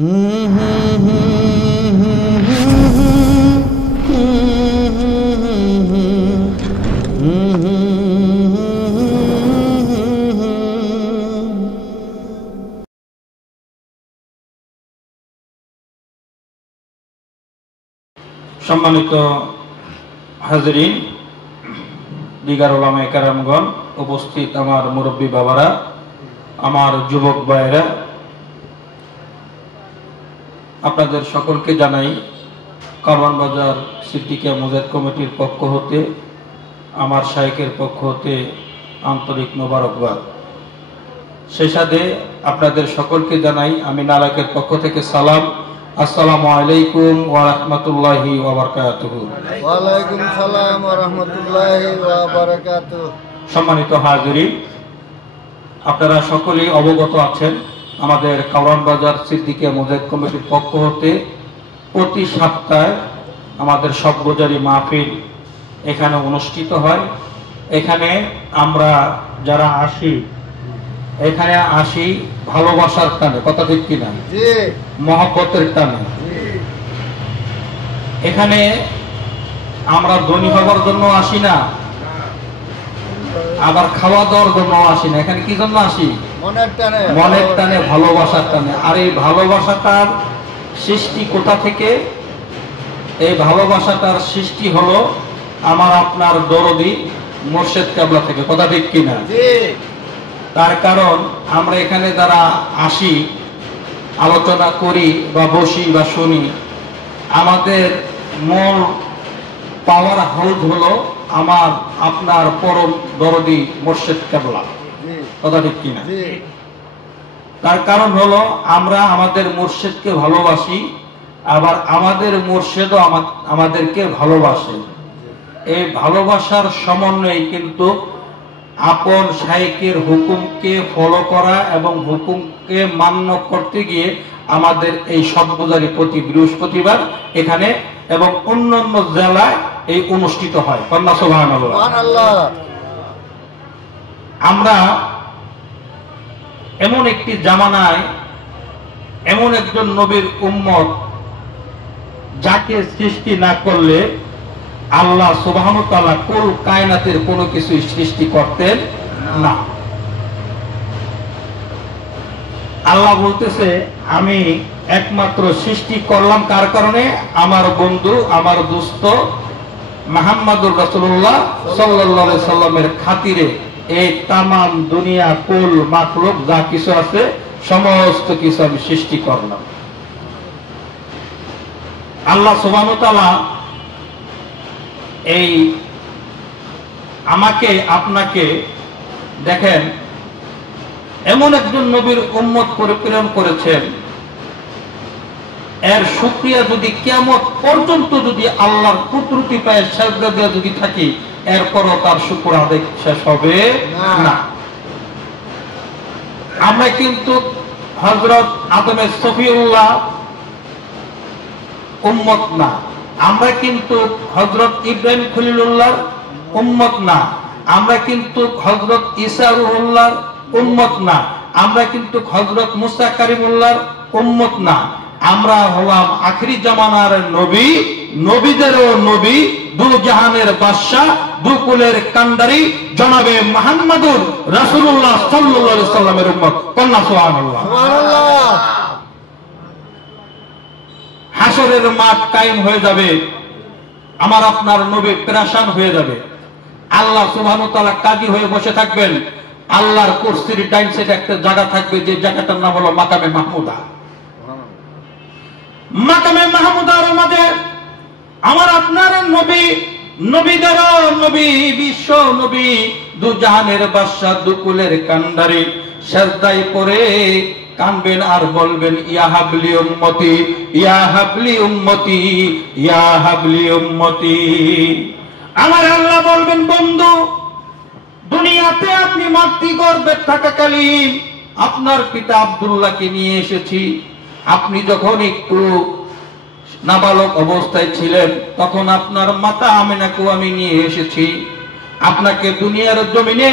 সম্মানিত হাজরিন, দিগার ওলামায়ে কেরামগণ, উপস্থিত আমার মুরব্বী বাবারা, আমার যুবক ভাইয়েরা, আপনাদের সকলকে জানাই কারওয়ান বাজার সিদ্দিকিয়া মুজাহিদ কমিটির পক্ষ হতে, আমার শাইখের পক্ষ হতে আন্তরিক মোবারকবাদ। সেই সাথে আপনাদের সকলকে জানাই আমি নালাকের পক্ষ থেকে সালাম। আসসালামু আলাইকুম ওয়া রাহমাতুল্লাহি ওয়া বারাকাতুহু। ওয়া আলাইকুম সালাম ওয়া রাহমাতুল্লাহি ওয়া বারাকাতুহু। সম্মানিত হাজিরিন, আপনারা সকলেই অবগত আছেন আমাদের কারওয়ান বাজার সিদ্দিকিয়া মুজাহিদ কমিটির পক্ষ হতে প্রতি সপ্তাহে আমাদের সব্যজারি মাহফিল এখানে অনুষ্ঠিত হয়। এখানে আমরা যারা এখানে আসি ভালোবাসার টানে, কথা ঠিক কিনা? মহব্বতের টানে। এখানে আমরা ধনী হবার জন্য আসি না, আবার খাওয়া দাওয়ার জন্য আসি না। এখানে কি জন্য আসি? মনের টানে, ভালোবাসার টানে। আর এই ভালোবাসাটার সৃষ্টি কোথা থেকে? এই ভালোবাসাটার সৃষ্টি হলো আমার আপনার দরদি মুর্শিদ কেবলা থেকে, কথা ঠিক কিনা? তার কারণ আমরা এখানে যারা আসি, আলোচনা করি বা বসি বা শুনি, আমাদের মূল পাওয়ার হাউস হলো আমার আপনার পরম দরদি মুর্শিদ কেবলা, কথা ঠিক কিনা? তার কারণ হলো আমরা আমাদের মুর্শিদকে ভালোবাসি, আবার আমাদের মুর্শিদও আমাদেরকে ভালোবাসে। এই ভালোবাসার সমন্বয়ে কিন্তু আপন শাইখের হুকুমকে ফলো করা এবং হুকুমকে মান্য করতে গিয়ে আমাদের এই সব্যজারি প্রতি বৃহস্পতিবার এখানে এবং অন্যান্য জেলায় এই অনুষ্ঠিত হয়। সুবহানাল্লাহ। আমরা এমন একটি জামানায় এমন একজন নবীর উম্মত যাকে সৃষ্টি না করলে আল্লাহ সুবহানাহু ওয়া তাআলা কুল কায়নাতের কোনো কিছু সৃষ্টি করতেন না। আল্লাহ বলতেছে আমি একমাত্র সৃষ্টি করলাম কার কারণে? আমার বন্ধু, আমার দোস্ত মুহাম্মদুর রাসূলুল্লাহ সাল্লাল্লাহু আলাইহি সাল্লামের খাতিরে এই তামাম দুনিয়া কুল মাখলুক যা কিছু আছে সমস্ত কিছু আমি সৃষ্টি করলাম। আল্লাহ সুবহানাহু ওয়া তাআলা এই আমাকে আপনাকে দেখেন এমন একজন নবীর উম্মত করে প্রেরণ করেছেন, এর শুকরিয়া যদি কিয়ামত পর্যন্ত যদি আল্লাহর কুদরতি পায়ে সিজদা দিয়ে যদি থাকি, এরপরও তার শুকর আদায় শেষ হবে না। আমরা কিন্তু হযরত আদমের সফিউল্লাহ উম্মত না, আমরা কিন্তু হযরত ইব্রাহিম খলিলুল্লাহর উম্মত না, আমরা কিন্তু হযরত ঈসা রূহুল্লাহর উম্মত না, আমরা কিন্তু হযরত মুসা কারিমুল্লাহর উম্মত না। আমরা হলাম আখিরি জামানার নবী, নবীদেরও নবী, দু জাহানের বাদশা, দু কুলের কান্ডারি জনাবে মুহাম্মদুর রাসূলুল্লাহ সাল্লাল্লাহু আলাইহি সাল্লামের উম্মত। কন্যা সুবহানাল্লাহ। সুবহানাল্লাহ। হাসরের মাঠ কায়েম হয়ে যাবে, আমার আপনার নবী পেরেশান হয়ে যাবে। আল্লাহ সুবহানাহু ওয়া তাআলা কাজী হয়ে বসে থাকবেন। আল্লাহর কুরসির ডাইন সাইডে একটা জায়গা থাকবে, যে জায়গাটার নাম হলো মাকামে মাহমুদা। মাকামে মাহমুদার মধ্যে আমার আপনার নবী, নবীদের নবী, বিশ্ব নবী, দু জাহানের বাদশা, দু কুলের কান্ডারি সিজদায় পড়ে কানবেন আর বলবেন ইয়া হাবলি উম্মতি, ইয়া হাবলি উম্মতি, ইয়া হাবলি উম্মতি। আমার আল্লাহ বলবেন বন্ধু, দুনিয়াতে আপনি মাতৃগর্ভে থাকাকালীন আপনার পিতা আব্দুল্লাহকে নিয়ে এসেছি। আপনি যখন একটু নাবালক অবস্থায় ছিলেন তখন আপনার মাতা আমিনাকেও আমি নিয়ে এসেছি। আপনাকে দুনিয়ার জমিনে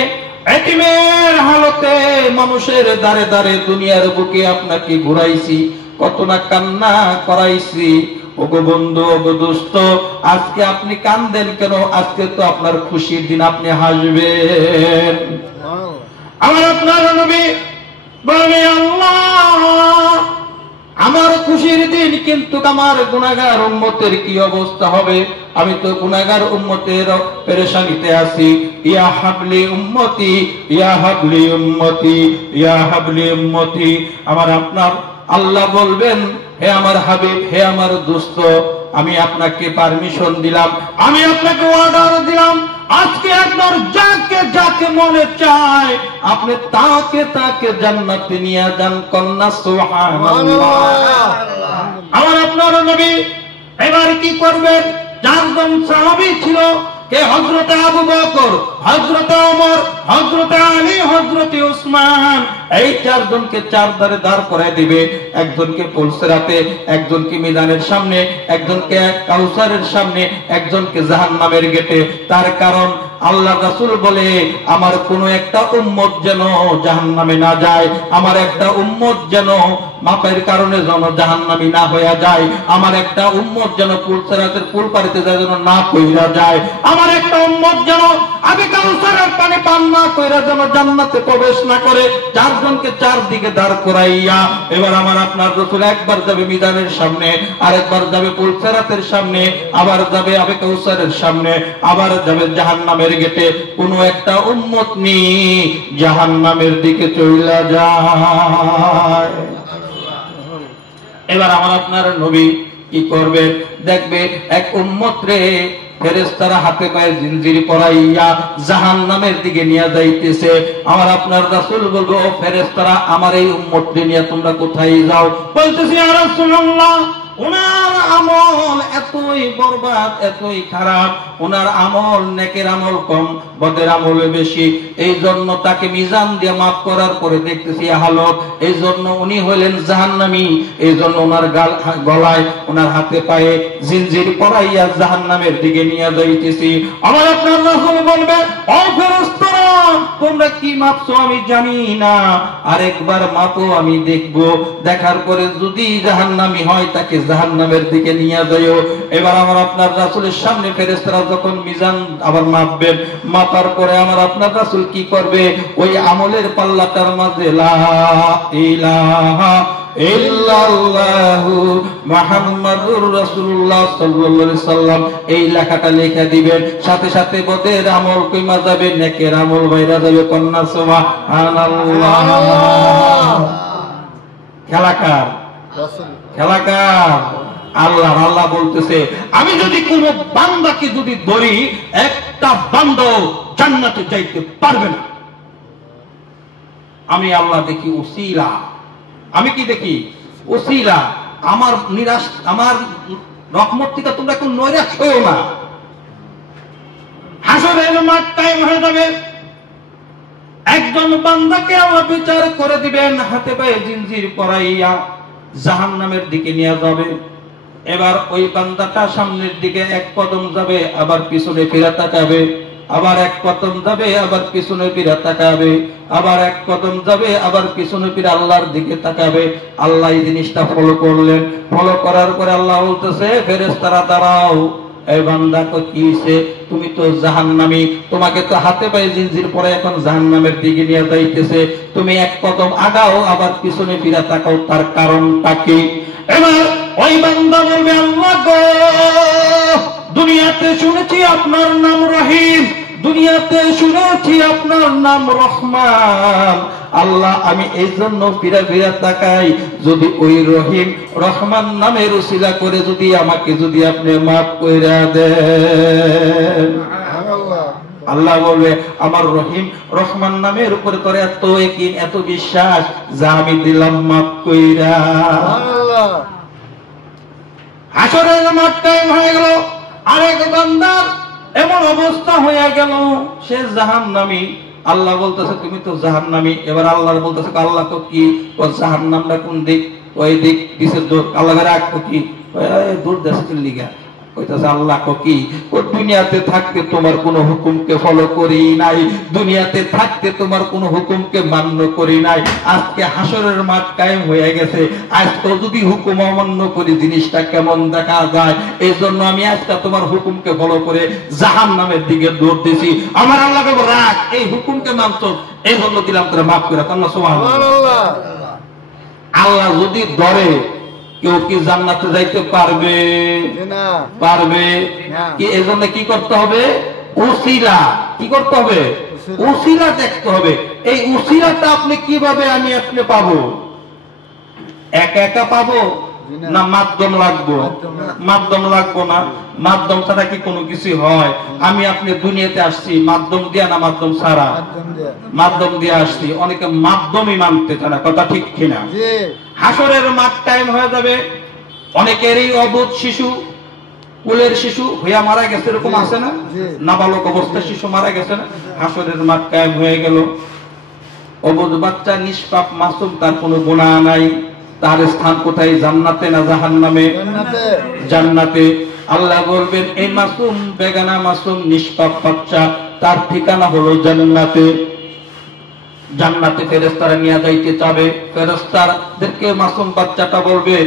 এতিমের হালতে মানুষের দাঁড়ে দাঁড়ে দুনিয়ার বুকে আপনাকে ঘুরাইছি। কত না কান্না করাইছি। ওগো বন্ধু, ওগো দোস্ত, আজকে আপনি কান্দেন কেন? আজকে তো আপনার খুশির দিন, আপনি হাসবেন। আমার আপনার নবী বলে, আল্লাহ আমার খুশির দিন, কিন্তু আমার গুনাহগার উম্মতের কি অবস্থা হবে? আমি তো গুনাহগার উম্মতের পেরেশানিতে আছি। ইয়া হাবলি উম্মতি, ইয়া হাবলি উম্মতি, ইয়া হাবলি উম্মতি। আমার আপনার আল্লাহ বলবেন, হে আমার হাবিব, হে আমার দোস্ত, আমি আপনাকে পারমিশন দিলাম, আমি আপনাকে অর্ডার দিলাম, আজকে আপনার যাকে যাকে মনে চায় আপনি তাকে তাকে জান্নাতে নিয়ে যান। কন্যা সুবহানাল্লাহ। আমার আপনার নবী এবার কি করবেন? চারজন সাহাবী ছিল, কে? হযরত আবু বকর, হযরত ওমর, হযরত আলী, হযরত উসমান। এই চারজনকে চারধারে দাঁড় করায় দিবে। একজনকে পুলসিরাতে, একজনকে মিজানের সামনে, একজনকে কাউসারের সামনে, একজনকে জাহান্নামের গেটে। তার কারণ আল্লাহ রাসূল বলে, আমার কোন একটা উম্মত যেন জাহান্নামে না যায়, আমার একটা উম্মত যেন মাপের কারণে যেন জাহান্নামী না হইয়া যায়, আমার একটা উম্মত যেন পুলসিরাতের পুল পারিতে যেন না কইরা যায়, আমার একটা উম্মত যেন আগে কাউসারের পানি পান না কইরা যেন জান্নাতে প্রবেশ না করে। চারজনকে চারদিকে দাঁড় করাইয়া এবার আমার আপনার রাসূল একবার যাবে মিজানের সামনে, আরেকবার যাবে পুলসিরাতের সামনে, আবার যাবে আবে কাউসারের সামনে, আবার যাবে জাহান্নামের গেটে। কোন একটা উম্মত নি জাহান্নামের দিকে চইলা যায়। এবার আমার আপনার নবী কি করবে? দেখবে এক উম্মত রে ফেরেশতারা হাতে পায়ে জিনজির পরাইয়া জাহান্নামের দিকে নিয়ে যাইতেছে। আমার আপনার রাসূল বলবে, ও ফেরেশতারা, আমার এই উম্মতকে নিয়ে তোমরা কোথায় যাও? বলতেছি, ইয়া রাসূলুল্লাহ, ওনার আমল এতই বরবাদ, এতই খারাপ, ওনার আমল নেকের আমল কম, বদের আমল বেশি, এই জন্য তাকে মিজান দিয়ে মাফ করার পরে দেখতেছি হালত, এই জন্য উনি হইলেন জাহান্নামী। এই জন্য ওনার গলায়, ওনার হাতে পায়ে জিনজির পরাইয়া জাহান্নামের দিকে নিয়ে যাইতেছি। আমার আপনার রাসূল বলবে, ও ফেরেশতারা, তোমরা কি মাপছো আমি জানি না, আরেকবার মাপো, আমি দেখবো, দেখার পরে যদি জাহান্নামী হয় তাকে জাহান্নামের দিকে নিয়ে যাও। এবার আমার আপনার রাসূলের সামনে ফেরেশতারা যখন মিজান আবার মাপবেন, মাপার পরে আমার আপনার রাসূল কি করবে? ওই আমলের পাল্লাটার মাঝে লা ইলাহা ইল্লাল্লাহু মুহাম্মাদুর রাসূলুল্লাহ সাল্লাল্লাহু আলাইহি সাল্লাম এই লেখাটা লিখে দিবেন। সাথে সাথে বদের আমল কইমা যাবে, নেকের আমল বাইরা যাবে। কন্যা সুবহানাল্লাহ। খেলাকার, খেলাকার আল্লাহ। আল্লাহ বলতেছে, আমি যদি কোন বান্দাকে যদি ধরি, একটা বান্দা জান্নাতে যাইতে পারবে না। আমি আল্লাহ দেখি উসিলা, আমি কি দেখি? উসিলা। আমার নিরাশ, আমার রহমত থেকে তোমরা কোন নৈরাশ হইও না। হাসরের মাঠ কায়েম হয়ে যাবে, একজন বান্দাকে আল্লাহ বিচার করে দিবেন, হাতে পায়ে জিনজির পরাইয়া জাহান্নামের দিকে নিয়ে যাবে। এবার ওই বান্দাটা সামনের দিকে এক কদম যাবে, আবার পিছনে ফিরে তাকাবে, আবার এক কদম যাবে, আবার পিছনে ফিরে তাকাবে, আবার এক কদম যাবে, আবার পিছনে ফিরে আল্লাহর দিকে তাকাবে। আল্লাহ এই জিনিসটা ফলো করলেন। ফলো করার পরে আল্লাহ বলতেছে, ফেরেশতারা দাঁড়াও, এই বান্দা তো কি হইছে? তুমি তো জাহান্নামী, তোমাকে তো হাতে পায়ে জিনজির পরে এখন জাহান্নামের দিকে নিয়ে যাইতেছে, তুমি এক কদম আগাও, আবার পিছনে ফিরে তাকাও, তার কারণটা কি? এবার ওই বান্দা বলবে, আল্লাহ গো, দুনিয়াতে শুনেছি আপনার নাম রহিম, দুনিয়াতে শুনেছি আপনার নাম রহমান। আল্লাহ, আমি এই জন্য ফিরে ফিরে তাকাই, যদি ওই রহিম রহমান নামের উসিলা করে যদি আমাকে যদি আপনি মাফ কইরা দেন। আল্লাহ বলবে, আমার রহিম রহমান নামের উপরে তোর এত ইয়াকিন, এত বিশ্বাস, যা আমি দিলাম মাফ কইরা। হাসরের মাঠ কায়েম হয়ে গেল, আরেক বান্দার এমন অবস্থা হয়ে গেল, সে জাহান্নামী। আল্লাহ বলতেছে, তুমি তো জাহান্নামী। এবার আল্লাহ বলতেছে, আল্লাহ তো কি? ও জাহান্নামটা কোন দিক? ওই দিক, কিসের দূর? আল্লাহ রাখবো কি? দূর দেশের লিগা কইতাছে আল্লাহ কি ও দুনিয়াতে থাকতে তোমার কোনো হুকুমকে ফলো করি নাই, দুনিয়াতে থাকতে তোমার কোনো হুকুমকে মান্য করি নাই, আজকে হাসরের মাঠ কায়েম হয়ে গেছে, আজকে যদি হুকুম অমান্য করি জিনিসটা কেমন দেখা যায়, এই জন্য আমি আজকে তোমার হুকুমকে ফলো করে জাহান্নামের দিকে দৌড় দিছি। আমার আল্লাহকে রাখ, এই হুকুমকে মানছো, এই জন্য দিলাম তোরা মাফ করে। আল্লাহ সুবহানাল্লাহ। আল্লাহ যদি ধরে কেউ কি জান্নাতে যাইতে পারবে? পারবে কি? এজন্য কি করতে হবে? উসিলা। কি করতে হবে? উসিলা দেখতে হবে। এই উসিলাটা আপনি কিভাবে আমি আপনি পাবো? একা একা পাবো না মাধ্যম লাগবো? মাধ্যম লাগবো না। মাধ্যম ছাড়া কি কোনো কিছু হয়? আমি আপনি দুনিয়াতে আসছি মাধ্যম দিয়া না মাধ্যম ছাড়া? মাধ্যম দিয়ে আসছি। অনেকে মাধ্যমই মানতে চায় না, কথা ঠিক কিনা? হাসরের মাঠ টাইম হয়ে যাবে, অনেকেরই অবুধ শিশু, কুলের শিশু হইয়া মারা গেছে, এরকম আছে না? নাবালক অবস্থায় শিশু মারা গেছে না? হাসরের মাঠ কায়েম হয়ে গেল, অবুধ বাচ্চা নিষ্পাপ মাসুম, তার কোনো গুনাহ নাই, তার স্থান কোথায়? জান্নাতে না জাহান্নামে? জান্নাতে। আল্লাহ বলবেন এই মাসুম, বেগানা মাসুম নিষ্পাপ বাচ্চা, তার ঠিকানা হলো জান্নাতে। জান্নাতে ফেরেশতারা নিয়ে যাইতে চাবে, ফেরেশতাদেরকে মাসুম বাচ্চাটা বলবে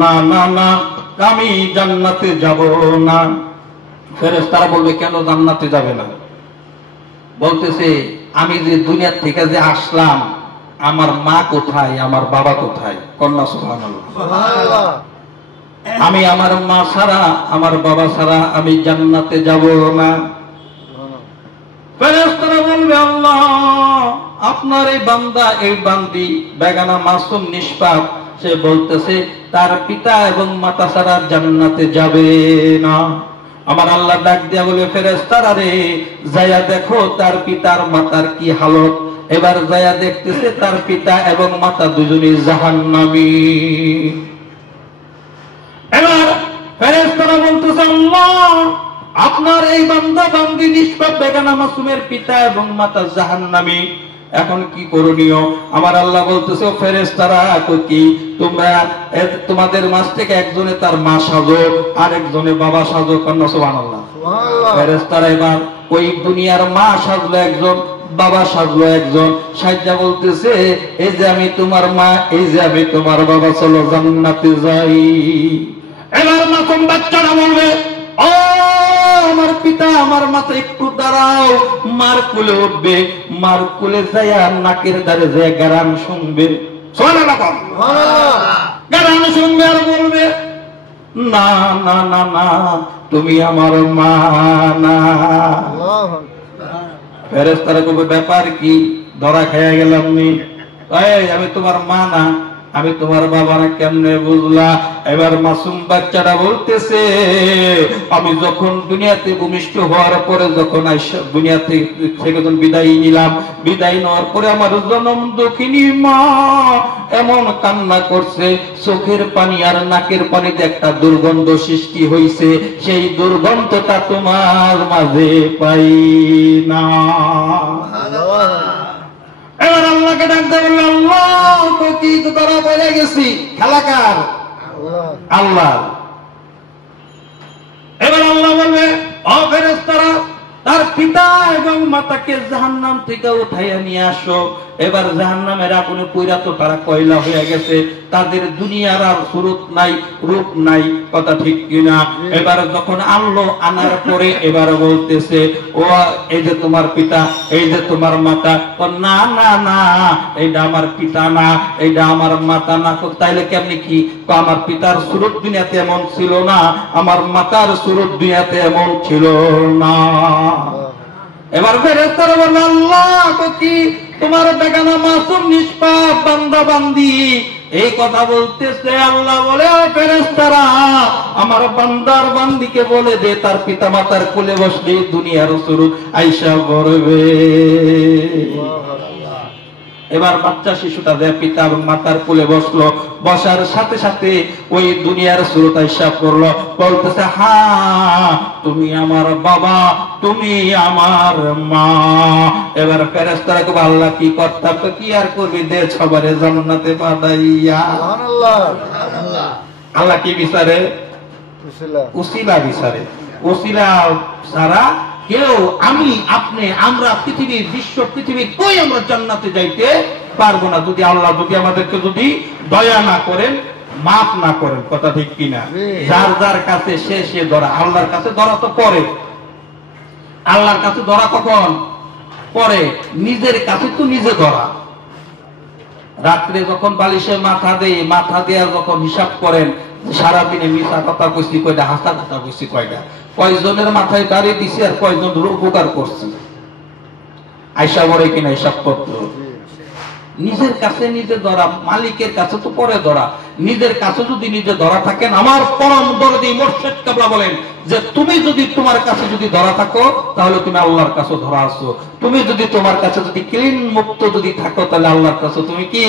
না না না, আমি জান্নাতে যাব না। ফেরেশতারা বলবে কেন জান্নাতে যাবে না? বলতেছে আমি যে দুনিয়া থেকে যে আসলাম, আমার মা কোথায়, আমার বাবা কোথায়? কন্যা সুবহানাল্লাহ। আমি আমার মা ছাড়া, আমার বাবা ছাড়া আমি জান্নাতে যাব না। ফেরেশতারা বলবে আল্লাহ, আপনার এই বান্দা, এই বান্দি বেগানা মাসুম নিষ্পাপ, সে বলতেছে তার পিতা এবং মাতা ছাড়া জান্নাতে যাবে না। আমার আল্লাহ ডাক দিয়া বলে ফেরেশতারা রে, যায়া দেখো তার পিতার মাতার কি হালত। এবার যায়া দেখতেছে তার পিতা এবং মাতা দুজনেই জাহান্নামী। এবার ফেরেশতারা বলতেছে আল্লাহ, আপনার এই বান্দা বান্দি নিষ্পাপ বেগানা মাসুমের পিতা এবং মাতা জাহান্নামী, এখন কি করণীয়? আমার আল্লাহ বলতেছে ও ফেরেশতারা কি তোমরা তোমাদের মাঝ থেকে একজনে তার মা সাজো, আর একজনে বাবা সাজো। কন্যা সুবহানাল্লাহ। ফেরেশতারা এবার ওই দুনিয়ার মা সাজলো একজন, বাবা সাজলো একজন, সাজ্জা বলতেছে এই যে আমি তোমার মা, এই যে আমি তোমার বাবা, চলো জান্নাতে যাই। এবার মাসুম বাচ্চারা বলবে ও আমার পিতা আমার মাথা, একটু দাঁড়াও। মার কুলে উঠবে, মার কুলে যাইয়া নাকের দ্বারে যায় গারান শুনবে, গারান শুনবে আর বলবে না না না না, তুমি আমার মা না। ফেরেশতারা কবে ব্যাপার কি, ধরা খেয়ে গেলাম নি, আমি তোমার মা না, আমি তোমার বাবা না, কেমনে বুঝলা? এবার মাসুম বাচ্চাটা বলতেছে আমি যখন দুনিয়াতে ভূমিষ্ঠ হওয়ার পরে, যখন দুনিয়া থেকে বিদায় নিলাম, বিদায় নেওয়ার পরে আমার জনম দক্ষিণী মা এমন কান্না করছে, চোখের পানি আর নাকের পানিতে একটা দুর্গন্ধ সৃষ্টি হইছে, সেই দুর্গন্ধটা তোমার মাঝে পাই না। এবার আল্লাহকে ডাকতে বলল আল্লাহ তো কি তোরা বলে গেছি, খেলাকার আল্লাহ। এবার আল্লাহ বলবে ও ফেরেশতারা, তার পিতা এবং মাতাকে জাহান্নাম থেকে উঠাইয়া নিয়ে আসো। এবার জাহান্নামের আগুনে পুইরা তো তারা কয়লা হয়ে গেছে, তাদের দুনিয়ার আর সুরত নাই, রূপ নাই, কথা ঠিক কিনা? এবার যখন আনলো, আনার পরে এবার বলতেছে ও এই যে তোমার পিতা, এই যে তোমার মাতা। না না না, এইটা আমার পিতা না, এইটা আমার মাতা না। তাইলে কেমনি কি? আমার পিতার সুরত দুনিয়াতে এমন ছিল না, আমার মাতার সুরত দুনিয়াতে এমন ছিল না। এবার ফেরেশতারা বলল আল্লাহ কি তোমার বেগানা মাসুম নিষ্পাপ বান্দা বান্দি এই কথা বলতেছে। আল্লাহ বলে ও ফেরেশতারা, আমার বান্দার বান্দিকে বলে দে তার পিতা মাতার কোলে বসলে দুনিয়ার সুরত আইসা পড়বে। এবার বাচ্চা শিশুটা যে পিতা এবং মাতার কোলে বসলো, বসার সাথে সাথে ওই দুনিয়ার সুরত আইসা পড়লো, বলতেছে হ্যাঁ তুমি আমার বাবা, তুমি আমার মা। এবার ফেরেশতারা কবে আল্লাহ কি করতাম, কি আর করবি, দে সবারে জান্নাতে পাঠাইয়া। আল্লাহ কি বিচারে? উসিলা বিচারে। উসিলা ছাড়া কেউ আমি আপনি আমরা পৃথিবীর পৃথিবীর কই আমরা জান্নাতে যাইতে পারবো না যদি আল্লাহ যদি আমাদেরকে যদি দয়া না করেন, মাফ না করেন। কথা ঠিক কিনা? যার যার কাছে সে ধরা। আল্লাহর কাছে ধরা তো পরে, আল্লাহর কাছে ধরা কখন? পরে। নিজের কাছে তো নিজে ধরা। রাত্রে যখন বালিশে মাথা দেয়া যখন হিসাব করেন সারাদিনে মিশা কথা কইছি কয়টা, হাসা কথা কইছি কয়টা, কয়জনের মাথায় দাঁড়িয়ে দিছি আর কয়জনের উপকার করছি, আয়সা বলে কিনা হিসাবপত্র। নিজের কাছে নিজে ধরা, মালিকের কাছে তো পরে ধরা। নিজের কাছে যদি নিজে ধরা থাকেন, আমার পরম দরদি মুর্শিদ কেবলা বলেন যে তুমি যদি তোমার কাছে যদি ধরা থাকো তাহলে তুমি আল্লাহর কাছে ধরা আছো। তুমি যদি তোমার কাছে যদি ক্লিন মুক্ত যদি থাকো তাহলে আল্লাহর কাছে তুমি কি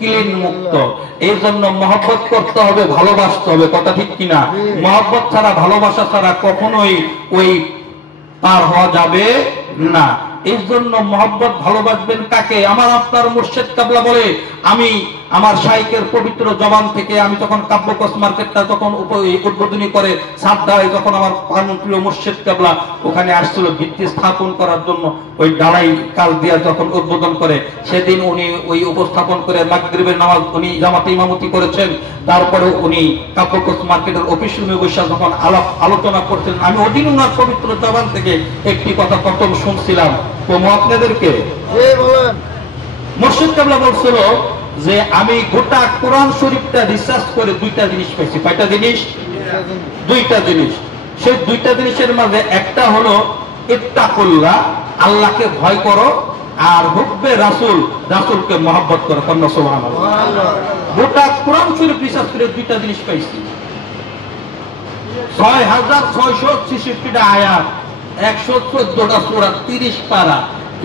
ক্লিন মুক্ত। এই জন্য মহব্বত করতে হবে, ভালোবাসতে হবে। কথা ঠিক কিনা? মহব্বত ছাড়া, ভালোবাসা ছাড়া কখনোই ওই পার হওয়া যাবে না। এই জন্য মহব্বত ভালোবাসবেন কাকে? আমার আপনার মুর্শিদ কেবলা বলে, আমি আমার শাইখের পবিত্র জবান থেকে আমি যখন কাব্যকস মার্কেটটা তখন উদ্বোধনী করে সাবধায় যখন আমার প্রিয় মুর্শিদ কেবলা ওখানে আসছিল ভিত্তি স্থাপন করার জন্য, ওই ডালাই কাল দিয়া যখন উদ্বোধন করে, সেদিন উনি ওই উপস্থাপন করে মাগরিবের নামাজ উনি জামাতে ইমামতি করেছেন। তারপরে উনি কাব্যকস মার্কেটের অফিস রুমে বসে যখন আলোচনা করছেন, আমি ওদিন ওনার পবিত্র জবান থেকে একটি কথা প্রথম শুনছিলাম। আপনাদেরকে মুর্শিদ কেবলা বলছিল যে আমি গোটা কোরআন শরীফটা রিসার্চ করে দুইটা জিনিস পাইছি। কয়টা জিনিস? দুইটা জিনিস। সেই দুইটা জিনিসের মাঝে একটা হলো ইত্তাকুল্লাহ, আল্লাহকে ভয় করো, আর হুব্বে রাসূল, রাসূলকে মহব্বত করো। কন্যা সুবহানাল্লাহ। গোটা কোরআন শরীফ রিসার্চ করে দুইটা জিনিস পাইছি। 6666টা আয়াত, 114টা সূরা, 30 পারা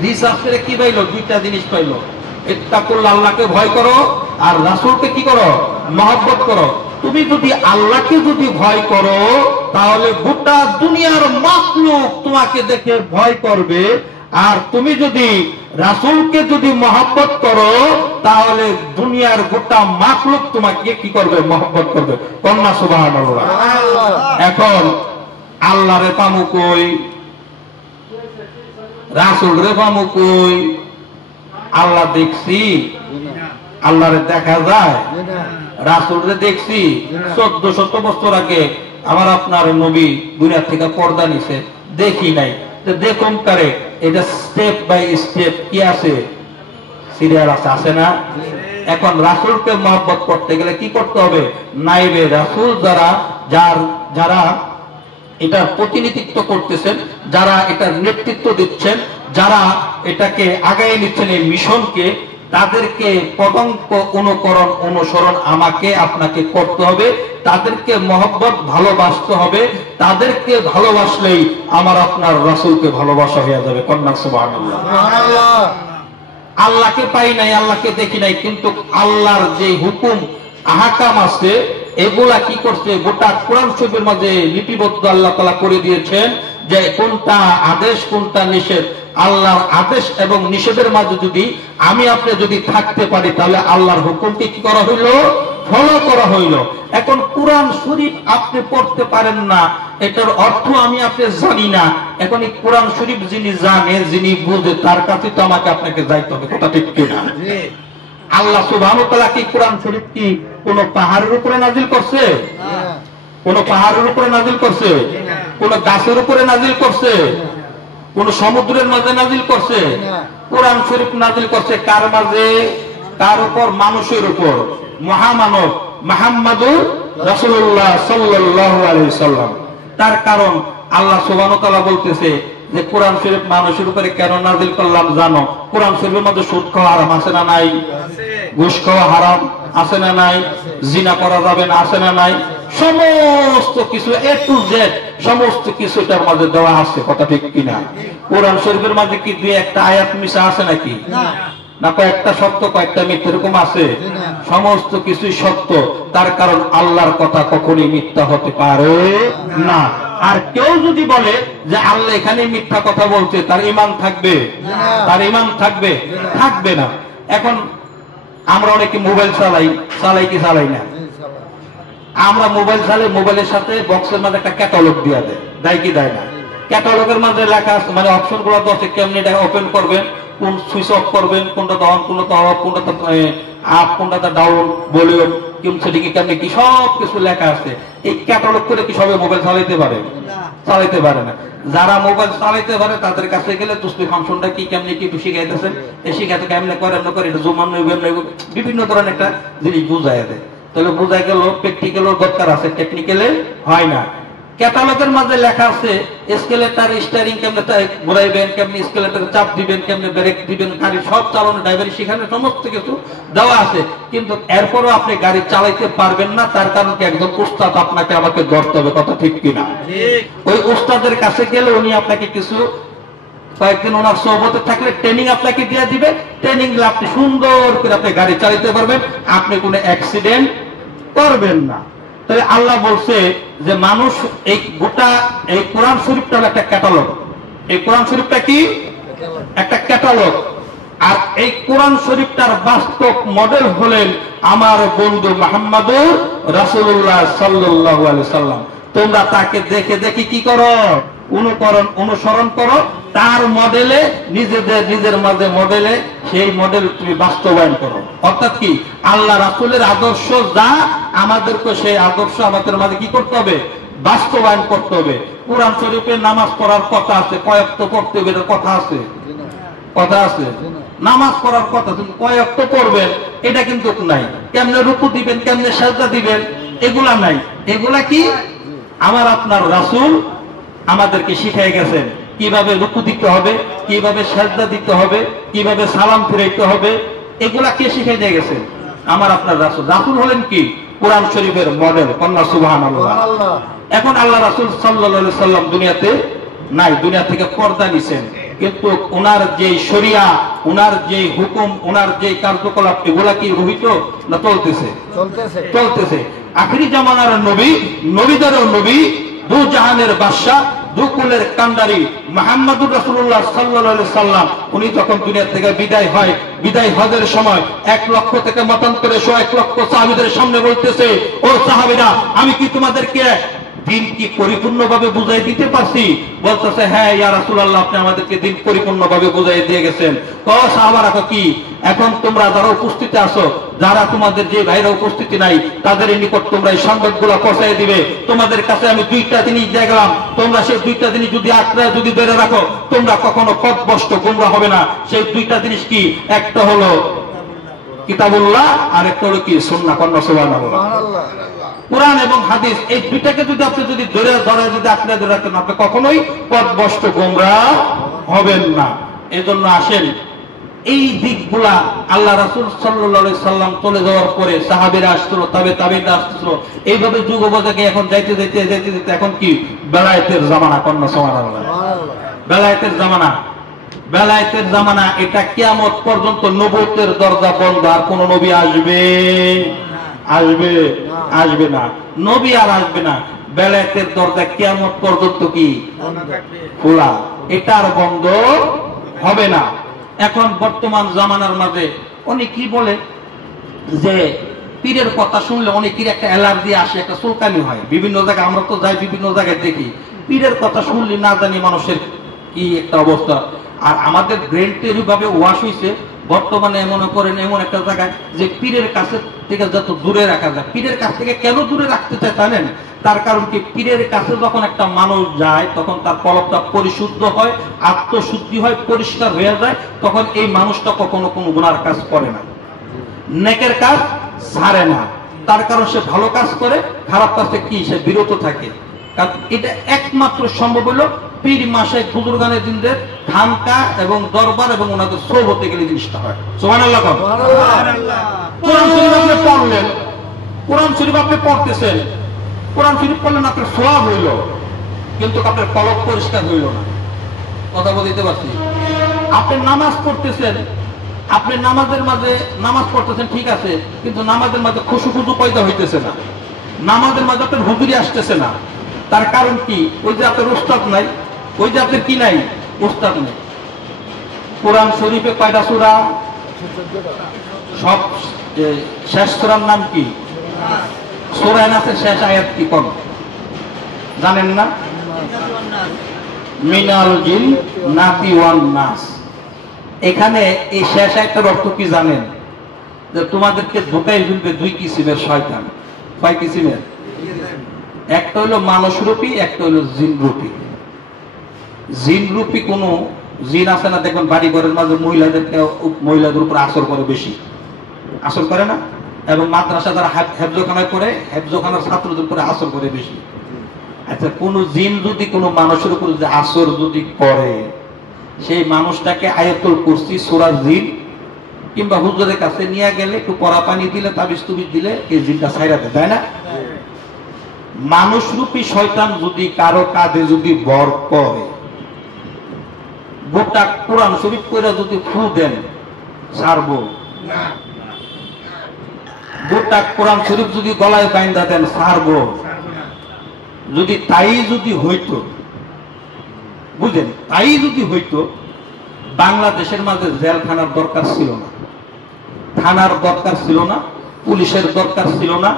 রিসার্চ করে কি পাইলো? দুইটা জিনিস পাইলো। ইত্তাকুল্লাহ, আল্লাহকে ভয় করো, আর রাসূলকে কি করো? মহব্বত করো। তুমি যদি আল্লাহকে যদি ভয় করো তাহলে গোটা দুনিয়ার মাখলুক তোমাকে দেখে ভয় করবে, আর তুমি যদি রাসূলকে যদি মহব্বত করো তাহলে দুনিয়ার গোটা মাখলুক তোমাকে কি করবে? মহব্বত করবে। কন্যা সুবহানাল্লাহ। এখন আল্লাহ রে পামু কই, রাসূল রে পামু কই? আল্লাহ দেখছি? আল্লাহরে দেখা যায়? রাসূল রে দেখছি? 1400 বছর আগে আমার আপনার নবী দুনিয়া থেকে পর্দা নিছে, দেখি নাই। তো দেখুন কারে? এটা স্টেপ বাই স্টেপ কি আছে, সিরিয়াল আছে, আছে না? এখন রাসূলকে মহব্বত করতে গেলে কি করতে হবে? নাইবে রাসূল যারা এটা প্রতিনিধিত্ব করতেছেন, যারা এটার নেতৃত্ব দিচ্ছেন, যারা এটাকে আগায় নিচ্ছেন এই মিশনকে, তাদেরকে পদঙ্ক অনুকরণ অনুসরণ আমাকে আপনাকে করতে হবে। তাদেরকে মহব্বত ভালোবাসতে হবে। তাদেরকে ভালোবাসলেই আমার আপনার রাসূলকে ভালোবাসা হয়ে যাবে। কন্যা সুবহানাল্লাহ। আল্লাহকে পাই নাই, আল্লাহকে দেখি নাই, কিন্তু আল্লাহর যে হুকুম আহকাম আছে এগুলা কি করছে? গোটা কোরআন শরীফের মাঝে লিপিবদ্ধ আল্লাহ তাআলা করে দিয়েছেন যে কোনটা আদেশ কোনটা নিষেধ। আল্লাহর আদেশ এবং নিষেধের মাঝে যদি আমি আপনি যদি থাকতে পারি তাহলে আল্লাহর হুকুমকে কি করা হইল? ফলো করা হইল। এখন কোরআন শরীফ আপনি পড়তে পারেন না, এটার অর্থ আমি আপনি জানি না। এখন এই কোরআন শরীফ যিনি জানে, যিনি বুঝে, তার কাছে তো আমাকে আপনাকে যাইতে হবে। কথা ঠিক কিনা? আল্লাহ সুবহানাহু ওয়া তাআলা কি কোরআন শরীফ কি কোন পাহাড়ের উপরে নাজিল করছে? কোন পাহাড়ের উপরে নাজিল করছে? কোন গাছের উপরে নাজিল করছে? কোন সমুদ্রের মাঝে নাজিল করছে? কোরআন শরীফ নাজিল করছে কার মাঝে? কার উপর? মানুষের উপর। মহামানব মুহাম্মদুর রাসূলুল্লাহ সাল্লাল্লাহু আলাইহি সাল্লাম। তার কারণ আল্লাহ সুবহানাহু ওয়া তাআলা বলতেছে যে কোরআন শরীফ মানুষের উপরে কেন নাজিল করলাম জানো? কোরআন শরীফের মধ্যে সুদ খাওয়া হারাম আছে না নাই? ঘুষ খাওয়া হারাম আছে না নাই? জিনা করা যাবে না আছে না নাই? সমস্ত কিছু A to Z সমস্ত কিছু এটার মাঝে দেওয়া আছে। কথা ঠিক কিনা? কোরআন শরীফের মাঝে কি দুই একটা আয়াত মিশা আছে নাকি? না কয়েকটা সত্য কয়েকটা মিথ্যা এরকম আছে? সমস্ত কিছুই সত্য। তার কারণ আল্লাহর কথা কখনোই মিথ্যা হতে পারে না। আর কেউ যদি বলে যে আল্লাহ এখানে মিথ্যা কথা বলছে, তার ঈমান থাকবে? তার ঈমান থাকবে? থাকবে না। এখন আমরা অনেকে মোবাইল চালাই কি চালাই না? আমরা মোবাইল চালাই, মোবাইলের সাথে বক্সের মধ্যে একটা ক্যাটালগ দিয়ে দেয় কি দেয় না? ক্যাটালগের মধ্যে লেখা আছে, মানে অপশন গুলো আছে কেমনি এটা ওপেন করবেন, কোন সুইচ অফ করবেন, কোনটা অন, কোনটা অফ, কোনটা আপ, কোনটা ডাউন, ভলিউম, কোন সেটিংয়ে কেমনি কি সব কিছু লেখা আছে। এই ক্যাটালগ করে কি সবাই মোবাইল চালাইতে পারে? চালাইতে পারে না। যারা মোবাইল চালাইতে পারে তাদের কাছে গেলে তুসবি ফাংশনটা কি কেমনি কি একটু শিখাইতেছেন, এই শিখাতে কেমনে করে এমন করে এটা জুমান বিভিন্ন ধরনের একটা জিনিস বুঝাই দেয়। তাহলে বোঝা গেল প্র্যাকটিক্যালও দরকার আছে, টেকনিক্যালে হয় না। ক্যাটালগের মাঝে লেখা আছে এসকেলেটর স্টিয়ারিং কেমনে ঘুরাইবেন, কেমনি এসকেলেটর চাপ দিবেন, কেমনে ব্রেক দিবেন, গাড়ি সব চালানো, ড্রাইভারি সেখানে সমস্ত কিছু দেওয়া আছে। কিন্তু এরপরও আপনি গাড়ি চালাইতে পারবেন না, তার কারণ কি একজন উস্তাদ আপনাকে আমাকে ধরতে হবে, কথা ঠিক কিনা? ওই উস্তাদের কাছে গেলে উনি আপনাকে কিছু কয়েকদিন ওনার সোহবতে থাকলে ট্রেনিং আপনাকে দিয়ে দিবে। ট্রেনিং দিলে আপনি সুন্দর করে আপনি গাড়ি চালাতে পারবেন, আপনি কোনো অ্যাক্সিডেন্ট করবেন না। তাহলে আল্লাহ বলছে যে মানুষ এই গোটা এই কোরআন শরীফটা হলো একটা ক্যাটালগ। এই কোরআন শরীফটা কি? একটা ক্যাটালগ। আর এই কোরআন শরীফটার বাস্তব মডেল হলেন আমার বন্ধু মুহাম্মদুর রাসূলুল্লাহ সাল্লাল্লাহু আলাইহি সাল্লাম। তোমরা তাকে দেখে দেখে কি করো? অনুসরণ করো, তার মডেলে নিজের মাঝে মডেলে সেই মডেল তুমি বাস্তবায়ন করো। অর্থাৎ কি আল্লাহ রাসূলের আদর্শ যা, আমাদেরকে সেই আদর্শ আমাদের মাঝে কি করতে হবে? বাস্তবায়ন করতে হবে। কোরআন শরীফে নামাজ পড়ার কথা আছে, কয়েকটা পড়তে হবে, এটার কথা আছে? কথা আছে। নামাজ পড়ার কথা, কয়েকটা পড়বেন এটা কিন্তু নাই। কেমনে রুকু দিবেন, কেমনে সাজদা দিবেন, এগুলা নাই। এগুলা কি আমার আপনার রাসূল আমাদেরকে শিখিয়ে গেছেন। কিভাবে রুকু দিতে হবে, কিভাবে সাজদা দিতে হবে, কিভাবে সালাম ফিরাইতে হবে, এগুলা কে শিখিয়ে দিয়ে গেছেন? আমার আপনার রাসূল। রাসূল হলেন কি কোরআন শরীফের মডেল। কন্যা সুবহানাল্লাহ। এখন আল্লাহ রাসূল সাল্লাল্লাহু আলাইহি সাল্লাম দুনিয়াতে নাই, দুনিয়া থেকে পর্দা নিছেন, কিন্তু ওনার যে শরিয়া, ওনার যে হুকুম, ওনার যে কার্যকলাপ, এগুলা কি রহিত না চলতেছে? চলতেছে। আখিরি জামানার নবী, নবীদেরও নবী, দু জাহানের বাদশা, দুকুলের কান্ডারি মুহাম্মদুর রাসূলুল্লাহ সাল্লাল্লাহু আলাইহি সাল্লাম, উনি যখন দুনিয়া থেকে বিদায় হয়, বিদায় হজের সময় 1 লক্ষ থেকে মতান্তরে 1 লক্ষ সাহাবীদের সামনে বলতেছে, ও সাহাবীরা, আমি কি তোমাদেরকে দিন কি পরিপূর্ণভাবে বুঝাই দিতে পারছি? বলতেছে, হ্যাঁ ইয়া রাসূলুল্লাহ, আপনি আমাদেরকে দিন পরিপূর্ণভাবে বুঝাই দিয়ে গেছেন। সাহাবারা কি এখন তোমরা যারা উপস্থিত আছো, যারা তোমাদের যে ভাইরা উপস্থিতি নাই, তাদের নিকট তোমরা এই সংবাদগুলো পৌঁছায় দিবে। তোমাদের কাছে আমি 2টা জিনিস দেখলাম, তোমরা সেই 2টা জিনিস যদি আঁকড়ায় যদি ধরে রাখো, তোমরা কখনো পথভ্রষ্ট গোমরা হবে না। সেই 2টা জিনিস কি? একটা হলো কিতাবুল্লাহ, আর একটা হলো কি? সুন্নাহ। কন্যা সুবহানাল্লাহ। কোরআন এবং হাদিস, এই 2টাকে যদি আপনি যদি ধরে যদি আপনি ধরে রাখেন, আপনি কখনোই পথভ্রষ্ট গোমরাহ হবেন না। এজন্য আসেন এই দিকগুলা আল্লাহ রাসূল সাল্লাল্লাহু আলাইহি সাল্লাম চলে যাওয়ার পরে সাহাবীরা আসছিল, তাবেঈরা আসছিল, এইভাবে যুগ বদলে এখন যাইতে এখন কি বেলায়েতের জামানা। কন্যা সুবহানাল্লাহ। বেলায়েতের জামানা, বেলায়েতের জামানা, এটা কিয়ামত পর্যন্ত নবুয়তের দরজা বন্ধ। আর কোন নবী আসবে? আসবে না। নবী আর আসবে না। বেলায়েতের দরজা কিয়ামত পর্যন্ত কি খোলা, এটা আর বন্ধ হবে না। এখন বর্তমান জামানার মাঝে অনেকেই বলে যে পীরের কথা শুনলে অনেকের একটা অ্যালার্জি আসে, একটা চুলকানি হয়। বিভিন্ন জায়গায় আমরা তো যাই, বিভিন্ন জায়গায় দেখি পীরের কথা শুনলে না জানি মানুষের কি একটা অবস্থা। আর আমাদের ব্রেন টেরি ভাবে ওয়াশ হয়েছে বর্তমানে, মনে করেন এমন একটা জায়গায় যে পীরের কাছে থেকে যত দূরে রাখা যায়। পীরের কাছ থেকে কেন দূরে রাখতে চায় জানেন? তার কারণ কি, পীরের কাছে যখন একটা মানুষ যায় তখন তার কলবটা পরিশুদ্ধ হয়, আত্মশুদ্ধি হয়, পরিষ্কার হয়ে যায়, তখন এই মানুষটা কখনো কোনো গুনার কাজ করে না, নেকের কাজ ছাড়ে না। তার কারণ সে ভালো কাজ করে, খারাপ কাজে কি সে বিরত থাকে। কারণ এটা একমাত্র সম্ভব হলো পীর মাসে বুজুর্গানের দিনদের খানকা এবং দরবার এবং ওনাদের সোহবতে গেলে জিনিসটা হয়। সুবহানাল্লাহ। কোরআন শরীফ আপনি পড়লেন, কোরআন শরীফ আপনি পড়তেছেন, কোরআন শরীফ পড়লেন, আপনার সওয়াব হইল, কিন্তু আপনার কলব পরিষ্কার হইল না। কথা বলতে পারছি? আপনি নামাজ পড়তেছেন, আপনি নামাজের মাঝে নামাজ পড়তেছেন, ঠিক আছে, কিন্তু নামাজের মাঝে খুশু পয়দা হইতেছে না, নামাজের মাঝে আপনার হুজুরি আসতেছে না। তার কারণ কি? ওই যে আপনার উস্তাদ নাই, ওই যে আপনার কি নাই? উস্তাদ নেই। কোরআন শরীফে কয়টা সূরা? সব শেষ সূরার নাম কি? সূরা নাসের শেষ আয়াত কি কোন জানেন না? মিনাল জিন নাতি ওয়ান নাস। এখানে এই শেষ আয়াতের অর্থ কি জানেন? যে তোমাদেরকে ধোঁকায় ফেলবে দুই কিসিমের শয়তান। কয় কিসিমের? একটা হলো মানুষরূপী, একটা হলো জিনরূপী। জিনরূপী কোন জিন আছে না, দেখবেন বাড়ি ঘরের মাঝে মহিলাদের উপর আসর করে, বেশি আসর করে না, এবং মাদ্রাসা যারা হেফজখানায় পড়ে হেফজখানার ছাত্রদের উপরে আসর করে বেশি। আচ্ছা, কোন জিন যদি কোনো মানুষের উপর যদি আসর যদি করে, সেই মানুষটাকে আয়াতুল কুরসি সূরা জিন কিংবা হুজুরের কাছে নিয়ে গেলে একটু পরা পানি দিলে, তাবিজ তুবিজ দিলে এই জিনটা ছাইরাতে দেয় না? মানুষরূপী শয়তান যদি কারো কাঁধে যদি বর করে, গোটা কোরআন শরীফ করে যদি ফু দেন, ছাড়বো? গোটা কোরআন শরীফ যদি গলায় বাইন্ধা দেন, ছাড়বো? যদি তাই যদি হইতো, বুঝেন, তাই যদি হইতো, বাংলাদেশের মাঝে জেলখানার দরকার ছিল না, থানার দরকার ছিল না, পুলিশের দরকার ছিল না,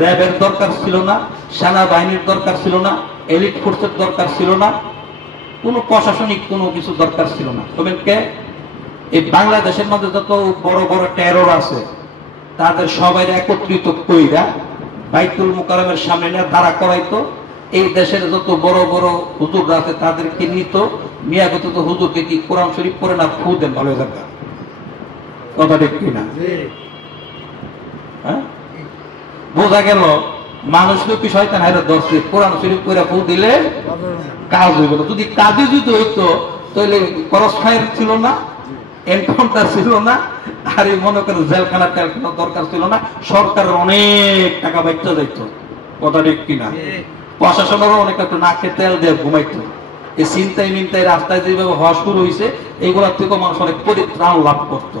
র্যাবের দরকার ছিল না, সেনাবাহিনীর দরকার ছিল না, এলিট ফোর্সের দরকার ছিল না, কোনো প্রশাসনিক কোনো কিছু দরকার ছিল না। তবে কে? এই বাংলাদেশের মধ্যে যত বড় বড় টেরর আছে, তাদের সবাই একত্রিত কইরা বাইতুল মুকাররমের সামনে নিয়ে দাঁড়া করাইতো। এই দেশের যত বড় বড় হুজুররা আছে তাদেরকে নিত, মিয়াগত তো হুজুরকে কি কোরআন শরীফ পড়ে না ফু দেন, ভালো জায়গা। কথা ঠিক কিনা? হ্যাঁ, বোঝা গেল মানুষরূপী শয়তান হায়রা ধরছে, কোরআন শরীফ পড়ে ফু দিলে কাজ হইব না। যদি কাজে যদি হইতো তাহলে ক্রস ফায়ার ছিল না, এনকাউন্টার ছিল না, আর এই মনে করেন জেলখানা টেলখানা দরকার ছিল না, সরকারের অনেক টাকা বাচ্চা যাইত। কথা ঠিক কিনা? প্রশাসনেরও অনেক একটু নাকে তেল দিয়ে ঘুমাইতো। এই চিন্তায় মিন্তায় রাস্তায় যেভাবে হওয়া শুরু হয়েছে, এইগুলোর থেকে মানুষ অনেক পরিত্রাণ লাভ করতো।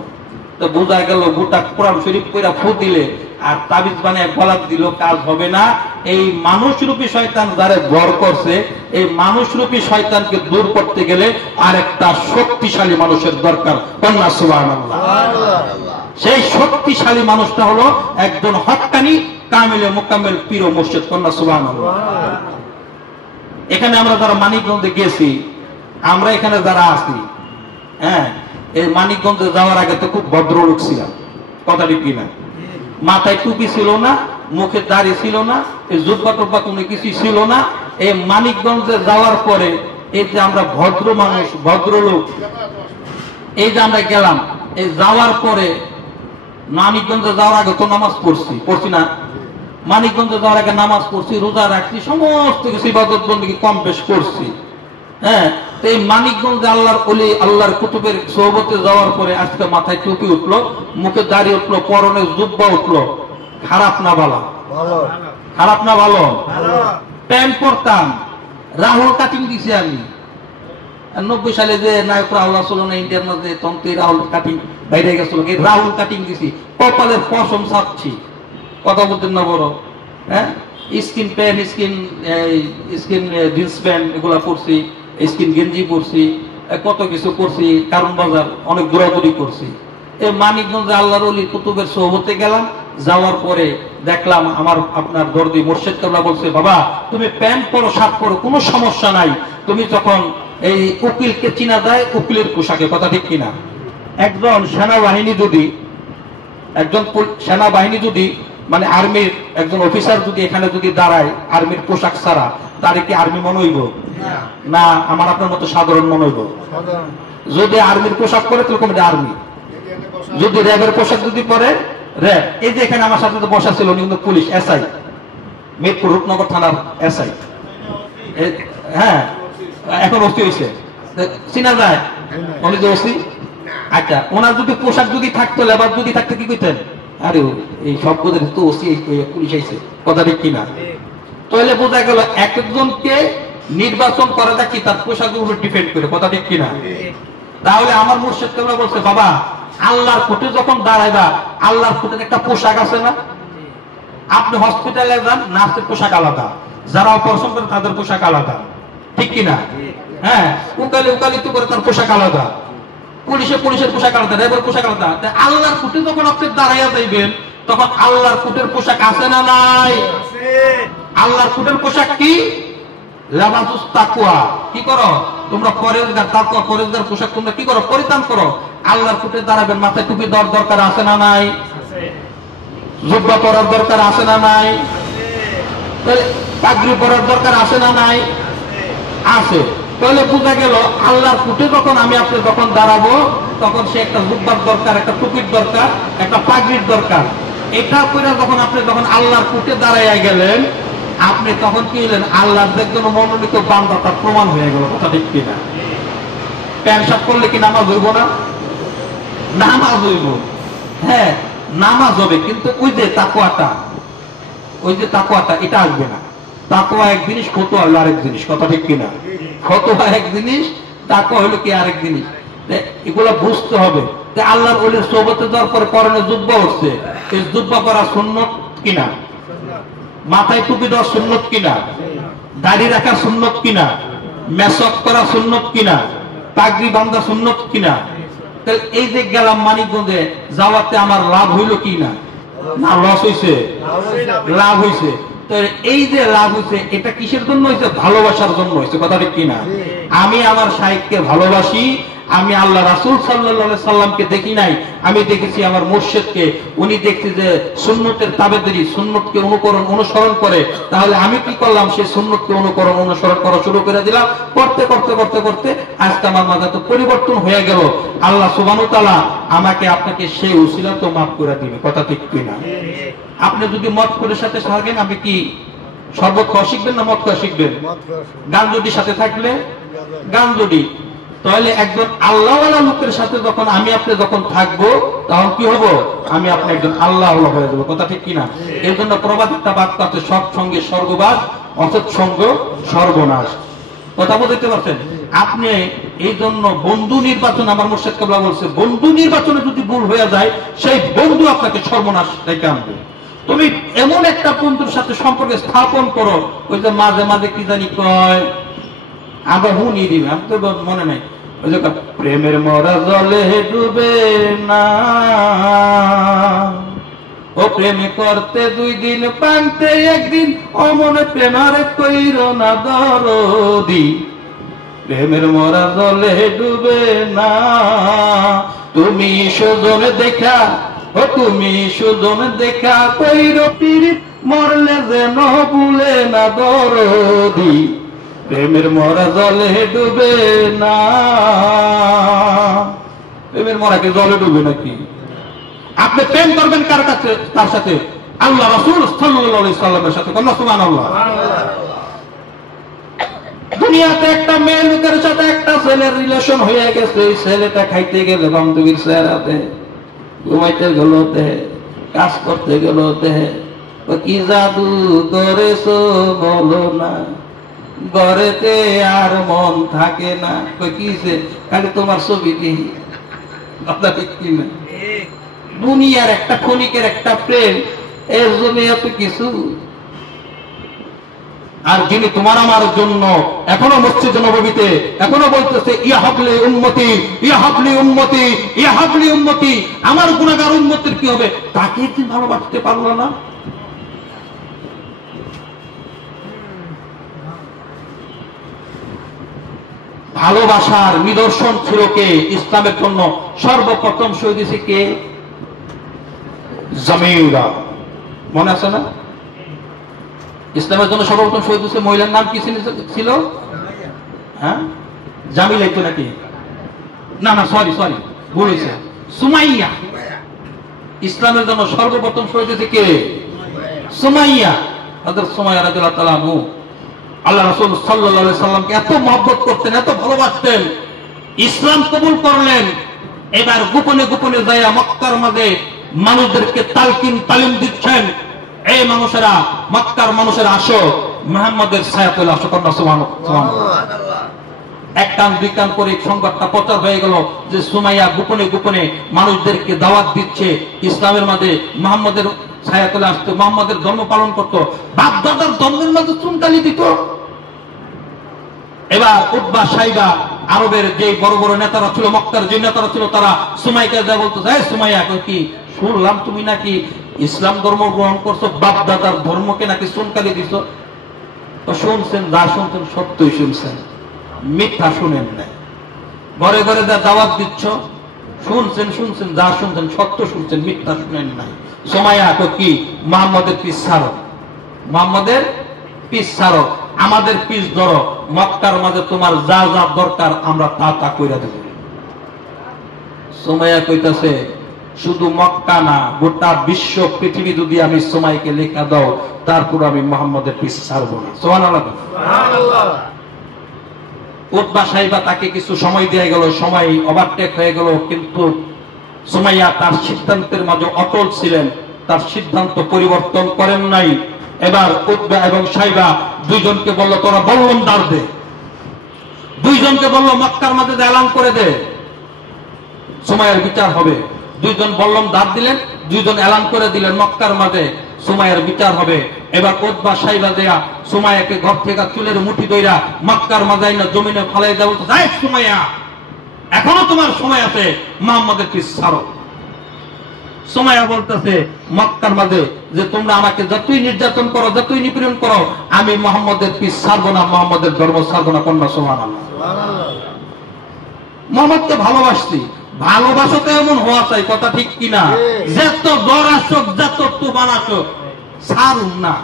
তো বোঝা গেল গোটা কোরআন শরীফ কইরা ফু দিলে আর তাবিজ বানিয়ে গলাত দিল, কাজ হবে না। এই মানুষরূপী শয়তান যারা ভর করছে, এই মানুষরূপী শয়তানকে দূর করতে গেলে আর একটা শক্তিশালী মানুষের দরকার। কন্যা সুবহানাল্লাহ। সেই শক্তিশালী মানুষটা হলো একজন হক্কানি কামিলে মুকাম্মেল পীর ও মুর্শিদ। কন্যা সুবহানাল্লাহ। এখানে আমরা যারা মানিকগঞ্জে গেছি, আমরা এখানে যারা আছি, হ্যাঁ, এই মানিকগঞ্জে যাওয়ার আগে তো খুব ভদ্রলোক ছিলাম। কথা ঠিক কিনা? মাথায় টুপি ছিল না, মুখে দাড়ি ছিল না, এই জুব্বা টুব্বা কোনো কিছু ছিল না। এই মানিকগঞ্জে যাওয়ার পরে এই যে আমরা ভদ্র মানুষ, ভদ্রলোক, এই যে আমরা গেলাম, এই যাওয়ার পরে মানিকগঞ্জে যাওয়ার আগে তো নামাজ পড়ছি না? মানিকগঞ্জে যাওয়ার আগে নামাজ পড়ছি, রোজা রাখছি, সমস্ত কিছু ইবাদত বন্দেগী কম বেশ করছি। হ্যাঁ, তো এই মানিকগঞ্জে আল্লাহর ওলি, আল্লাহর কুতুবের সোহবতে যাওয়ার পরে আজকে মাথায় টুপি উঠলো, মুখে দাড়ি উঠলো, পরনে জুব্বা উঠলো। খারাপ না ভালো? খারাপ না ভালো? প্যান্ট পরতাম, রাহুল কাটিং দিছি আমি। 90 সালে যে নায়ক রাহুল আসলো না ইন্ডিয়ার মধ্যে, তখন তো রাহুল কাটিং বাইরে গেছিল, রাহুল কাটিং দিছি, কপালের পশম ছাপছি। কথা বলতেন না বড়? হ্যাঁ, skin pant, skin jeans pant এগুলা পরছি, স্কিন গেঞ্জি পরছি, কত কিছু করছি, কারণ বাজার অনেক দৌড়াদৌড়ি করছি। এই মানিকগঞ্জে আল্লাহর ওলি কুতুবের সোহবতে গেলাম, যাওয়ার পরে দেখলাম আমার আপনার দর্দি মুর্শিদ কেবলা বলছে, বাবা তুমি প্যান্ট পরো, শার্ট পরো, কোনো সমস্যা নাই। তুমি যখন এই উকিলকে চিনা যায় উকিলের পোশাকে। কথা ঠিক কিনা? একজন সেনাবাহিনী যদি মানে আর্মির একজন অফিসার যদি এখানে যদি দাঁড়ায় আর্মির পোশাক ছাড়া, তার কি আর্মি মনে হইব না আমার আপনার মতো সাধারণ মনে হইব? যদি আর্মির পোশাক পরে তাহলে আর্মি, যদি র্যাবের পোশাক যদি পরে র্যাব। এই যে এখানে আমার সাথে বসা ছিল কিন্তু পুলিশ এসআই, মিরপুর রূপনগর থানার এসআই। হ্যাঁ, এখন ওসি হয়েছে, চিনা যায় উনি যে ওসি। আচ্ছা, ওনার যদি পোশাক যদি থাকতো, লেবার যদি থাকতো, কি কইতেন? আরে এই সব বোধ তো ওসি পুলিশ আইছে। কথা ঠিক কিনা? তাহলে বোঝা গেল একজনকে নির্বাচন করাটা কি তার পোশাকের উপর ডিপেন্ড করে। কথা ঠিক কিনা? তাহলে আমার মুর্শিদ কেবলা বলছে, বাবা আল্লাহর কোর্টে যখন দাঁড়াইবা, আল্লাহর কোর্টের একটা পোশাক আছে না? আপনি হসপিটালে যান, নার্সের পোশাক আলাদা, যারা অপারেশন করে তাদের পোশাক আলাদা, ঠিক কিনা? হ্যাঁ, উকালিত করে তার পোশাক আলাদা, পুলিশের পোশাক আলাদা, র্যাবের পোশাক আলাদা। আল্লাহর কোর্টে যখন আপনি দাঁড়াইয়া যাইবেন, তখন আল্লাহর কুটের পোশাক আছে না নাই? আল্লাহর কুটের পোশাক কি? লাবাসুস তাকওয়া। কি করো তোমরা? পরেজগার, তাকওয়া পরেজগার পোশাক তোমরা কি করো? পরিধান করো। আল্লাহর কুটে দাঁড়াবেন, মাথায় টুপি দেওয়ার দরকার আছে না নাই? জুব্বা পরার দরকার আছে না নাই? পাগড়ি পরার দরকার আছে না নাই? আছে। তাহলে বোঝা গেল আল্লাহর কুটে যখন আমি আপনি যখন দাঁড়াবো তখন সে একটা জুব্বার দরকার, একটা টুপির দরকার, একটা পাগড়ির দরকার। এটা করে যখন আপনি যখন আল্লাহর কুটে দাঁড়াইয়া গেলেন, আপনি তখন কি হলেন? আল্লাহর একজন মনোনীত বান্দা, তার প্রমাণ হয়ে গেল। কথা ঠিক কিনা? প্যান্ট শার্ট করলে কি নামাজ হইব না? নামাজ হইব, হ্যাঁ নামাজ হবে, কিন্তু ওই যে তাকওয়াটা, এটা আসবে না। তাকওয়া এক জিনিস, ফতোয়া হলো আরেক জিনিস। কথা ঠিক কিনা? ফতোয়া এক জিনিস, তাকওয়া হলো কি আরেক জিনিস। এগুলা বুঝতে হবে। আল্লাহর ওলির সোহবতে যাওয়ার পরে পরনে জুব্বা উঠছে, এই জুব্বা পরা সুন্নত কিনা? মাথায় টুপি দেওয়া সুন্নত কিনা? দাড়ি রাখা সুন্নত কিনা? মেসক করা সুন্নত কিনা? পাগড়ি বান্ধা সুন্নত কিনা? তাহলে এই যে গেলাম মানিকগঞ্জে, যাওয়াতে আমার লাভ হইল কি না? না লস হইছে? লাভ হইছে। তো এই যে লাভ হইছে, এটা কিসের জন্য হইছে? ভালোবাসার জন্য হইছে। কথা ঠিক কিনা? আমি আমার শাইখকে ভালোবাসি, আমি আল্লাহ রাসূল সাল্লাল্লাহু আলাইহি সাল্লামকে দেখি নাই, আমি দেখেছি আমার মুর্শিদকে। উনি দেখছি যে সুন্নতের তাবেদারি, সুন্নতকে অনুসরণ করে। তাহলে আমি কি করলাম? সেই সুন্নতকে অনুসরণ করা শুরু করে দিলাম। করতে করতে করতে করতে আজকে আমার মাঝে তো পরিবর্তন হয়ে গেল। আল্লাহ সুবহানাহু ওয়া তাআলা আমাকে আপনাকে সেই উসিলা তো মাফ করে দিবে। কথা ঠিক কিনা? আপনি যদি মদ করে সাথে থাকেন, আপনি কি শরবত খাওয়া শিখবেন না মদ খাওয়া শিখবেন? গান যদি সাথে থাকলে গান যদি, তাহলে একজন আল্লাহওয়ালা লোকের সাথে যখন আমি আপনি যখন থাকবো, তখন কি হবো? আমি আপনি একজন আল্লাহওয়ালা হয়ে যাবো। কথা ঠিক কিনা? এর জন্য প্রবাদিতা বাক্য আছে, সৎসঙ্গে স্বর্গবাস, অসৎ সঙ্গ সর্বনাশ। কথা বুঝতে পারছেন? আপনি এই জন্য বন্ধু নির্বাচন, আমার মুর্শিদ কেবলা বলছে, বন্ধু নির্বাচনে যদি ভুল হয়ে যায়, সেই বন্ধু আপনাকে সর্বনাশ ডেকে আনবে। তুমি এমন একটা বন্ধুর সাথে সম্পর্ক স্থাপন করো, ওই যে মাঝে মাঝে কি জানি কয়, আবার হুনি দিবে, আমি তো মনে নাই, ওই যে প্রেমের মরা জলে ডুবে না, ও প্রেমে করতে 2 দিন পানতে 1 দিন, অমনে প্রেমারে কইর না দরদি, প্রেমের মরা জলে ডুবে না। তুমি সুজন দেখা, ও তুমি সুজন দেখা, কইর পীড়িত, মরলে যেন ভুলে না দরদি, প্রেমের মরা জলে ডুবে না। প্রেমের মরাকে জলে ডুবে নাকি? আপনি প্রেম করবেন কার কাছে? তার সাথে, আল্লাহ রাসূল সাল্লাল্লাহু আলাইহি সাল্লামের সাথে। সুবহানাল্লাহ। দুনিয়াতে একটা মেয়ে লোকের সাথে একটা ছেলের রিলেশন হয়ে গেছে, এই ছেলেটা খাইতে গেলে বান্ধবীর চেহারাতে, ঘুমাইতে গেল দেহে, কাজ করতে গেল দেহে, কি জাদু করেছো বলো না, ঘরেতে আর মন থাকে না, কিছে খালি তোমার ছবি দেখি। কথা ঠিক কিনা? দুনিয়ার একটা ক্ষণিকের একটা প্রেম, এর জন্য এত কিছু। আর যিনি তোমার আমার জন্য এখনো মসজিদে নববীতে এখনো বলতেছে, ইয়া হাবলি উম্মতি, ইয়া হাবলি উম্মতি, ইয়া হাবলি উম্মতি, আমার গুনাহগার উম্মতের কি হবে? তাকে কি ভালোবাসতে পারলো না? ভালোবাসার নিদর্শন ছিল কে? ইসলামের জন্য সর্বপ্রথম শহীদ হয়েছে কে? জামিলা। মনে আছে না? ইসলামের জন্য সর্বপ্রথম শহীদ হয়েছে মহিলার নাম কি ছিল? হ্যাঁ, জামিলাই তো নাকি? না না, সরি ভুল হয়েছে, সুমাইয়া। ইসলামের জন্য সর্বপ্রথম শহীদ হয়েছে কে? সুমাইয়া। হযরত সুমাইয়া রাদিয়াল্লাহু তাআলা আনহু আল্লাহ রাসূল সাল্লাল্লাহু আলাইহি সাল্লামকে এত মহব্বত করতেন, এত ভালোবাসতেন, ইসলাম কবুল করলেন। এবার গোপনে গোপনে যায়া মক্কার মাঝে মানুষদেরকে তালিম দিচ্ছেন, এই মানুষেরা, মক্কার মানুষেরা আসো, মুহাম্মদের ছায়াতলে আসো। সুবহানাল্লাহ। 1 কান 2 কান করে সংবাদটা প্রচার হয়ে গেল যে সুমাইয়া গোপনে গোপনে মানুষদেরকে দাওয়াত দিচ্ছে ইসলামের মাঝে, মুহাম্মদের ছায়াতলে আসতো, মুহাম্মদের ধর্ম পালন করতো, বাপ দাদার ধর্মের মাঝে চুনকালি দিত। এবার উতবা সাইবা, আরবের যে বড় বড় নেতারা ছিল, মক্কার যে নেতারা ছিল, তারা সুমাইয়াকে যা বলতো, এই সুমাইয়া, কি শুনলাম তুমি নাকি ইসলাম ধর্ম গ্রহণ করছো, বাপ দাদার ধর্মকে নাকি চুনকালি দিছ। তো শুনছেন, যা শুনছেন সত্যই শুনছেন, মিথ্যা শুনেন নাই। ঘরে ঘরে যা দাওয়াত দিচ্ছ, শুনছেন, যা শুনছেন সত্য শুনছেন, মিথ্যা শুনেন নাই। সুমাইয়া তো কি মুহাম্মদের পিছ ছাড়ো, মুহাম্মদের পিছ ছাড়ো, আমাদের পিছ ধরো, মক্কার মাঝে তোমার যা যা দরকার আমরা তা তা কইরা দেব। সুমাইয়া কইতাছে শুধু মক্কা না, গোটা বিশ্ব পৃথিবী যদি আমি সুমাইয়াকে লেখা দাও, তারপর আমি মুহাম্মদের পিছ ছাড়বো না। সুবহানাল্লাহ। উতবা সাইবা তাকে কিছু সময় দিয়ে গেল, সময় ওভারটেক হয়ে গেল, কিন্তু সুমাইয়া তার সিদ্ধান্তের মাঝে অটল ছিলেন, তার সিদ্ধান্ত পরিবর্তন করেন নাই। এবার উতবা এবং সাইবা দুইজনকে বলল তোরা বল্লম দাঁড় দে, দুইজনকে বলল মক্কার মাঝে এলান করে দে, সুমাইয়ার বিচার হবে। দুইজন বল্লম দাঁড় দিলেন, দুইজন এলান করে দিলেন মক্কার মাঝে সুমাইয়ার বিচার হবে। এবার উতবা সাইবা দেয়া সুমাইয়াকে ঘর থেকে চুলের মুঠি দইরা মক্কার মাঝে না জমিনে ফালাই দেওয়া বলতে, যাই সুমাইয়া এখনো তোমার সময় আছে, মুহাম্মদের পিছ ছাড়ো। সুমাইয়া বলতেছে মক্কার মাঝে যে তোমরা আমাকে যতই নির্যাতন করো, যতই নিপীড়ন করো, আমি মুহাম্মদের পিছ ছাড়বো না, মুহাম্মদের ধর্ম ছাড়বো না। কন্যা সুবহানাল্লাহ। মুহাম্মদকে ভালোবাসছি, ভালোবাসাতে এমন হওয়া চাই, কথা ঠিক কিনা? যত দর আসুক, যত তুফান আসুক, ছাড়ুন না।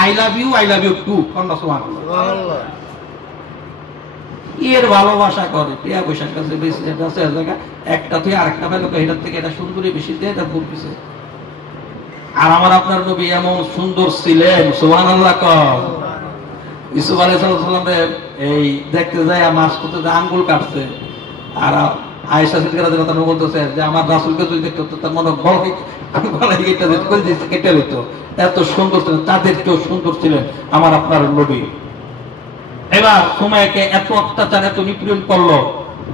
I love you too. কন্যা সুবহানাল্লাহ। এর ভালোবাসা করে টিয়া পয়সার কাছে বেশি আছে জায়গা, একটা তুই আরেকটা পেলো, এটার থেকে এটা সুন্দরী বেশি দিয়ে এটা বলতেছে। আর আমার আপনার নবী এমন সুন্দর ছিলেন, সুবহানাল্লাহ। ইউসুফ আলাইহিস সালাম এই দেখতে যায় মাছ করতে যায়, আঙ্গুল কাটছে, আর আয়েশা সিদ্দিকা রাদিয়াল্লাহু তাআলা বলতেছে যে আমার রাসূলকে যদি দেখতো তার মনে গলায় কেটে দিত, এত সুন্দর ছিলেন, তাদেরকেও সুন্দর ছিলেন আমার আপনার নবী। এবার সুমাইয়াকে এত অত্যাচার, এত নিপীড়ন করলো,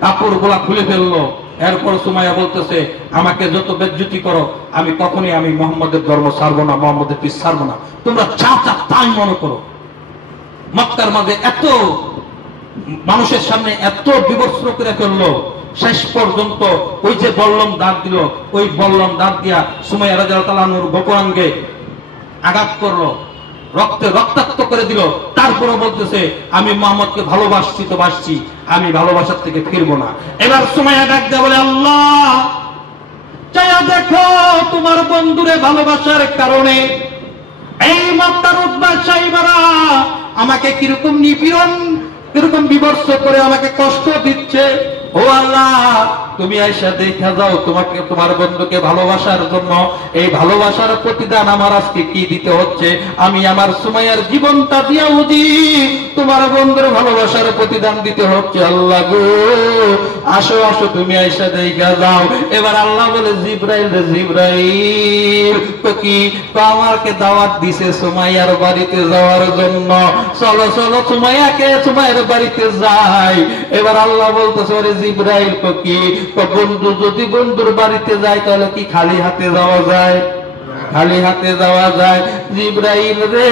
কাপড় গুলা খুলে ফেললো। এরপর সুমাইয়া বলতেছে আমাকে যত বেজ্জতি করো, আমি কখনোই আমি মুহাম্মদের ধর্ম ছাড়বো না, মুহাম্মদের পিছ ছাড়বো না। তোমরা যা চা তাই মনে করো। মক্কার মাঝে এত মানুষের সামনে এত বিবস্ত্র করে ফেললো, শেষ পর্যন্ত ওই যে বল্লম দাঁত দিল, ওই বল্লম দাঁত দিয়া সুমাইয়া রাদিয়াল্লাহু তাআলা আনহুর গোপনাঙ্গে আঘাত করলো, রক্তে রক্তাক্ত করে দিল। তারপরে বলতেছে আমি মুহাম্মদকে ভালোবাসছি তো বাসছি, আমি ভালোবাসার থেকে ফিরবো না। এবার সুমাইয়া ডাক দেয়া বলে, আল্লাহ চাইয়া দেখো তোমার বন্ধুরে ভালোবাসার কারণে এই মক্কার উতবা সাইবারা আমাকে কিরকম নিপীড়ন, কিরকম বিভৎস করে আমাকে কষ্ট দিচ্ছে। ও আল্লাহ তুমি আয়েশা দেখা যাও, তোমাকে তোমার বন্ধুকে ভালোবাসার জন্য এই ভালোবাসার প্রতিদান আমার আজকে কি দিতে হচ্ছে। আমি আমার সুমাইয়ার জীবনটা দিয়া বুঝি তোমার বন্ধুর ভালোবাসার প্রতিদান দিতে হচ্ছে। আল্লাহ গো আসো আসো তুমি আয়েশা দেখা যাও। এবার আল্লাহ বলে জিবরাইল রে জিবরাইল তো কি তো আমাকে দাওয়াত দিছে সুমাইয়ার বাড়িতে যাওয়ার জন্য, চলো চলো সুমাইয়াকে সুমাইয়ার বাড়িতে যাই। এবার আল্লাহ বলতেছে ওরে জিবরাইল তো কি বন্ধু যদি বন্ধুর বাড়িতে যায় তাহলে কি খালি হাতে যাওয়া যায়? খালি হাতে যাওয়া যায়? জিবরাইল রে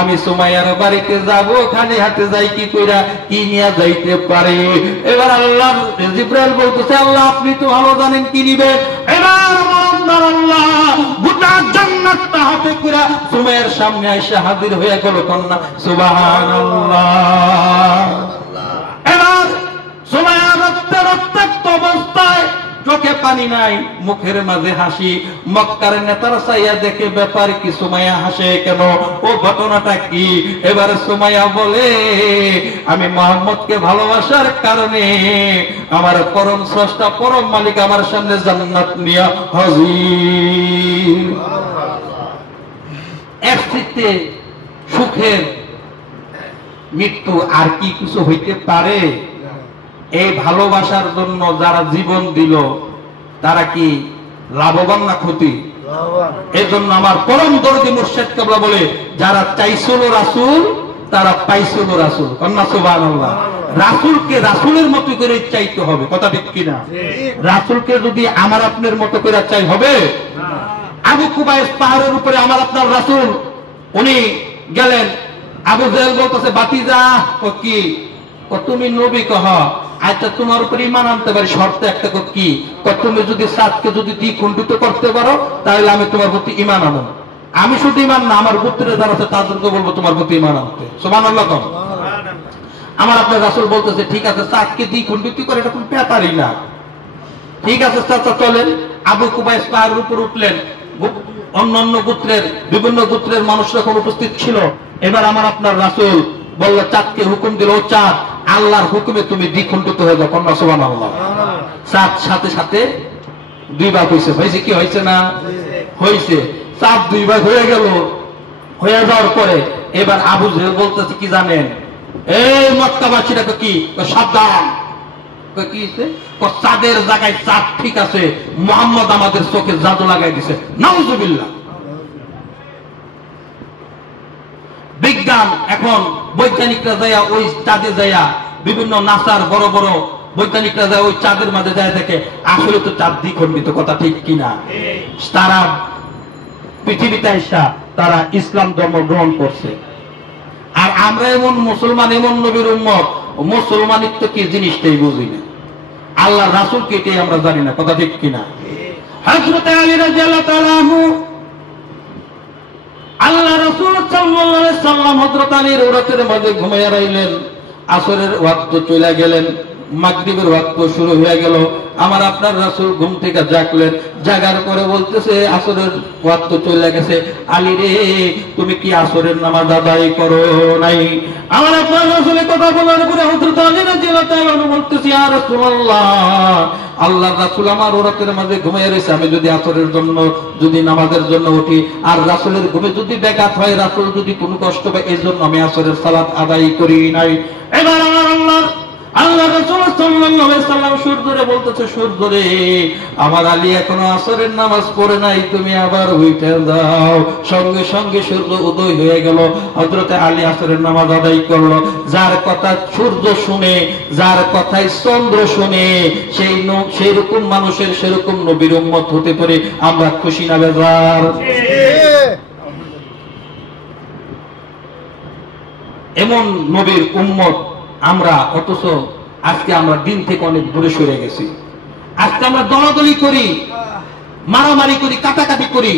আমি সুমাইয়ার বাড়িতে যাব, খালি হাতে যাই কি কইরা, কি নিয়ে যাইতে পারে? এবার আল্লাহ জিবরাইল বলতেছে আল্লাহ আপনি তো ভালো জানেন কি নিবে। এবার আল্লাহ গোটা জান্নাতটা হাতে কইরা সুমাইয়ার সামনে এসে হাজির হয়ে গেল। কন্যা সুবহানাল্লাহ। এবার সুমাইয়া রক্তাক্ত অবস্থায়, চোখে পানি নাই, মুখের মাঝে হাসি। মক্কার নেতারা চাইয়া দেখে ব্যাপার কি, সুমাইয়া হাসে কেন, ও ঘটনাটা কি? এবারে সুমাইয়া বলে আমি মুহাম্মদকে ভালোবাসার কারণে আমার পরম স্রষ্টা পরম মালিক আমার সামনে জান্নাত নিয়ে হাজির। এর থেকে সুখের মৃত্যু আর কি কিছু হইতে পারে? এই ভালোবাসার জন্য যারা জীবন দিল তারা কি লাভবান না ক্ষতি? এই জন্য আমার পরম দরদি মুর্শিদ কেবলা বলে যারা চাইছিল রাসূল তারা পাইছিল রাসূল। কন্যা সুবহানাল্লাহ। রাসূলকে রাসূলের মতো করে চাইতে হবে, কথা ঠিক কিনা? রাসূলকে যদি আমার আপনার মতো করে চাই হবে? আবু কুবাইস পাহাড়ের উপরে আমার আপনার রাসূল, উনি গেলেন, আবু জাহেল বলতেছে বাতিজা ও কি ও তুমি নবী কহ, আচ্ছা তোমার উপর ঈমান আনতে পারি, শর্ত একটা কি, তুমি যদি চাঁদকে যদি দ্বিখণ্ডিত করতে পারো তাহলে আমি তোমার প্রতি ঈমান আনবো। আমি শুধু ঈমান না, আমার গোত্রের যারা আছে তাদেরকে বলবো তোমার প্রতি ঈমান আনতে। সুবহানাল্লাহ। আমার আপনার রাসূল বলতেছে ঠিক আছে চাঁদকে দ্বিখণ্ডিত করে এটা কোনো ব্যাপারই না। ঠিক আছে চাচা চলেন। আবু কুবাইস পাহাড়ের উপর উঠলেন, অন্যান্য গোত্রের বিভিন্ন গোত্রের মানুষ যখন উপস্থিত ছিল, এবার আমার আপনার রাসূল বলল, চাঁদকে হুকুম দিল, ও চাঁদ আল্লাহর হুকুমে তুমি দ্বিখণ্ডিত হয়ে যাও। কন্যা সুবহানাল্লাহ। চাঁদ সাথে সাথে দুই ভাগ হয়েছে। হয়েছে কি হয়েছে না? হয়েছে। চাঁদ দুই ভাগ হয়ে গেল। হয়ে যাওয়ার পরে এবার আবু জেহেল বলতেছে কি জানেন, এই মক্কাবাসীরা কি সাবধান, কি চাঁদের জায়গায় চাঁদ ঠিক আছে, মুহাম্মদ আমাদের চোখে জাদু লাগাই দিছে। নাউজুবিল্লাহ। বিজ্ঞান এখন বৈজ্ঞানিকরা যাইয়া ওই চাঁদে যাইয়া বিভিন্ন নাসার বড় বড় বৈজ্ঞানিকরা যায় ওই চাঁদের মাঝে যায় দেখে আসলে তো চাঁদ দ্বিখণ্ডিত। কথা ঠিক কিনা? তারা পৃথিবীতে এসে তারা ইসলাম ধর্ম গ্রহণ করছে। আর আমরা এমন মুসলমান, এমন নবীর উম্মত, মুসলমানিত্ব কি জিনিসটাই বুঝি না, আল্লাহ রাসূল কে এটাই আমরা জানি না। কথা ঠিক কিনা? হযরত আলী রাদিয়াল্লাহু তাআলা আনহু, আল্লাহ রাসূল সাল্লাল্লাহু আলাইহি সাল্লাম হযরত আলীর রাতের মাঝে ঘুমাইয়া রইলেন। আসরের ওয়াক্ত চলে গেলেন, মাগরিবের ওয়াক্ত শুরু হয়ে গেল। আমার আপনার রাসূল ঘুম থেকে জাগলেন, জাগার পরে বলতেছে আসরের ওয়াক্ত চলে গেছে, আলী রে তুমি কি আসরের নামাজ আদায় করো নাই? আমার আপনার রাসূলের কথা বলার পরে হযরত আলী রাদিয়াল্লাহু তাআলা বলতেছে, ইয়া রাসূলুল্লাহ, আল্লাহর রাসূল আমার রাতের মাঝে ঘুমিয়ে রয়েছে, আমি যদি আসরের জন্য যদি নামাজের জন্য উঠি আর রাসূলের ঘুমে যদি ব্যাঘাত হয়, রাসূল যদি কোনো কষ্ট পায়, এই জন্য আমি আসরের সালাত আদায় করি নাই। এবার আমার আল্লাহ রাসূল সাল্লাল্লাহু আলাইহি সাল্লাম সুর ধরে বলতেছে, সুর ধরে, আমার আলী এখনো আসরের নামাজ পড়ে নাই, তুমি আবার উঠে যাও। সঙ্গে সঙ্গে সূর্য উদয় হয়ে গেল। হযরত আলী আসরের নামাজ আদায় করলো। যার কথা সূর্য শুনে, যার কথায় চন্দ্র শুনে, সেই রকম মানুষের সেরকম নবীর উম্মত হতে পারে আমরা খুশি না বেজার? এমন নবীর উম্মত আমরা, অথচ আজকে আমরা দিন থেকে অনেক দূরে সরে গেছি। আজকে আমরা দলাদলি করি, মারামারি করি, কাটাকাটি করি।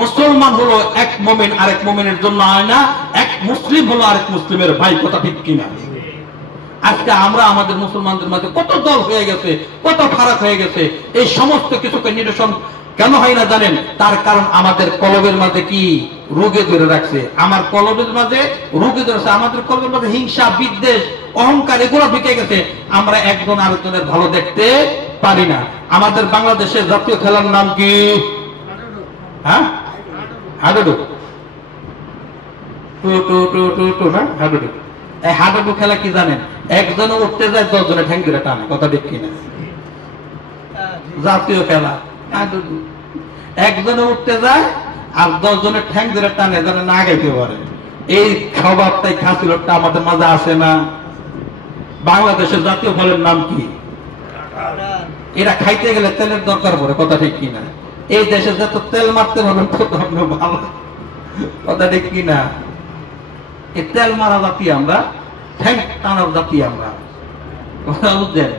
মুসলমান হলো এক মুমিন আরেক মুমিনের জন্য হয় না, এক মুসলিম হলো আরেক মুসলিমের ভাই। কথা ঠিক কিনা? আজকে আমরা আমাদের মুসলমানদের মাঝে কত দল হয়ে গেছে, কত ফারাক হয়ে গেছে। এই সমস্ত কিছুকে নিরসন কেন হয় না জানেন? তার কারণ আমাদের কলবের মাঝে কি রোগে ধরে রাখছে। আমার কলবের মাঝে রোগে ধরেছে, আমাদের কলবের মাঝে হিংসা, বিদ্বেষ, অহংকার এগুলো ঢুকে গেছে। আমরা একজন আরেকজনের ভালো দেখতে পারি না। আমাদের বাংলাদেশের জাতীয় খেলার নাম কি? হ্যাঁ, হাডুডু। না হাডুডু। এই হাডুডু খেলা কি জানেন? একজনে উঠতে যায়, 10 জনে ঠ্যাং ধরে টানে। কথা ঠিক কিনা? জাতীয় খেলা হাডুডু। একজনে উঠতে যায় আর 10 জনের ঠ্যাং ধরে টানে, যেন না গাইতে পারে। এই স্বভাবটাই খাসি লোকটা আমাদের মাঝে আসে না। বাংলাদেশের জাতীয় ফলের নাম কি? এরা খাইতে গেলে তেলের দরকার পড়ে। কথা ঠিক কিনা? এই দেশে যত তেল মারতে পারবেন তত আপনার ভালো। কথা ঠিক কিনা? এই তেল মারা জাতি আমরা, ঠ্যাং টানার জাতি আমরা। কথা বুঝছেন?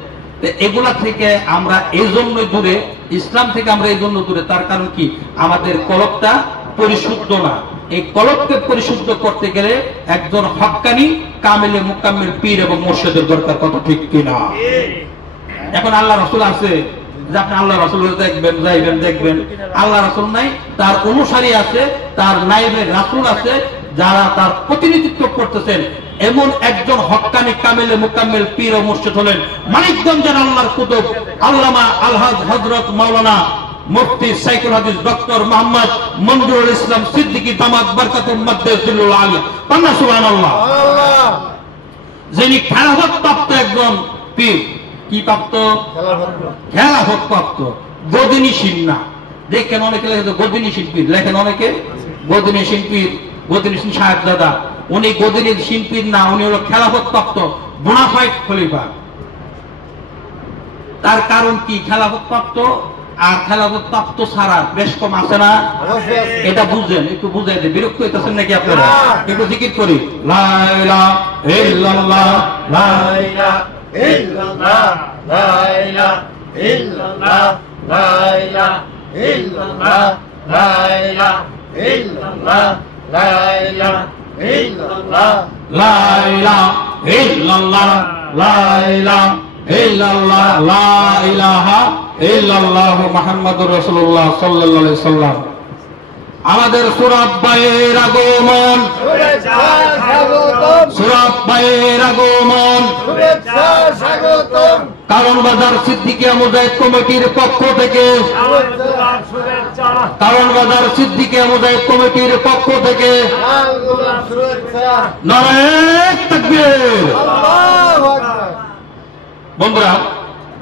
এগুলা থেকে আমরা এই জন্যই দূরে, ইসলাম থেকে আমরা এই জন্য দূরে। তার কারণ কি? আমাদের কলবটা পরিশুদ্ধ না। এই কলবকে পরিশুদ্ধ করতে গেলে একজন হক্কানি কামেলে মুকাম্মিল পীর এবং মুর্শিদের দরকার। কথা ঠিক কিনা? এখন আল্লাহ রাসূল আছে যে আপনি আল্লাহ রাসূলের দেখবেন, যাইবেন, দেখবেন। আল্লাহ রাসূল নাই, তার অনুসারী আছে, তার নায়েবে রাসূল আছে, যারা তার প্রতিনিধিত্ব করতেছেন। এমন একজন হক্কানি কামেলে মুকাম্মিল পীর ও মুর্শিদ হলেন মানিকগঞ্জের আল্লাহর কুতুব আল্লামা আলহাজ হযরত মাওলানা মুফতি সাইকুল হাদিস ডক্টর মোহাম্মদ মনজুরুল ইসলাম সিদ্দিকী দামাত বরকাতুল মাদ্দাসিলুল আলী। পান্না সুবহানাল্লাহ। যিনি খেলাফত প্রাপ্ত একজন পীর। কি প্রাপ্ত? খেলাফত প্রাপ্ত। গদিনী সিন্না। দেখেন অনেকে লেখে গদিনী শিল্পীর, লেখেন অনেকে গদিনী শিল্পীর, গদিনী সাহেব দাদা। উনি গদিনী শিল্পীর না, উনি হলো খেলাফত প্রাপ্ত বোনাফাইড খলিফা। তার কারণ কি? খেলাফত প্রাপ্ত আর খেলাফত প্রাপ্ত ছাড়া বেশ কম আছে না? এটা বুঝেন, একটু বুঝাই দেন। বিরক্ত হইতেছেন নাকি আপনারা? একটু জিকির করি, লা ইলাহা ইল্লাল্লাহ, লা ইলাহা ইল্লাল্লাহ লা ইলাহা ইল্লাল্লাহ লা ইলাহা ইল্লাল্লাহ লা ইলাহা ইল্লাল্লাহ লা ইলাহা ইল্লাল্লাহ লা ইলাহা ইল্লাল্লাহ লা ইলাহা ইল্লাল্লাহ লা ইলাহা ইল্লাল্লাহ মুহাম্মাদুর রাসূলুল্লাহ সাল্লাল্লাহু আলাইহি সাল্লাম। আমাদের সুরাত ভাইয়ের আগমন, শুভেচ্ছা স্বাগতম, সুরাত ভাইয়ের আগমন শুভেচ্ছা স্বাগতম, কারণ বাজার সিদ্দিকিয়া মুজাহিদ কমিটির পক্ষ থেকে, শুভেচ্ছা কারণ বাজার সিদ্দিকিয়া মুজাহিদ কমিটির পক্ষ থেকে লাল গোলাপ শুভেচ্ছা। নারায়ে তাকবীর। আল্লাহু আকবার। বন্ধুরা,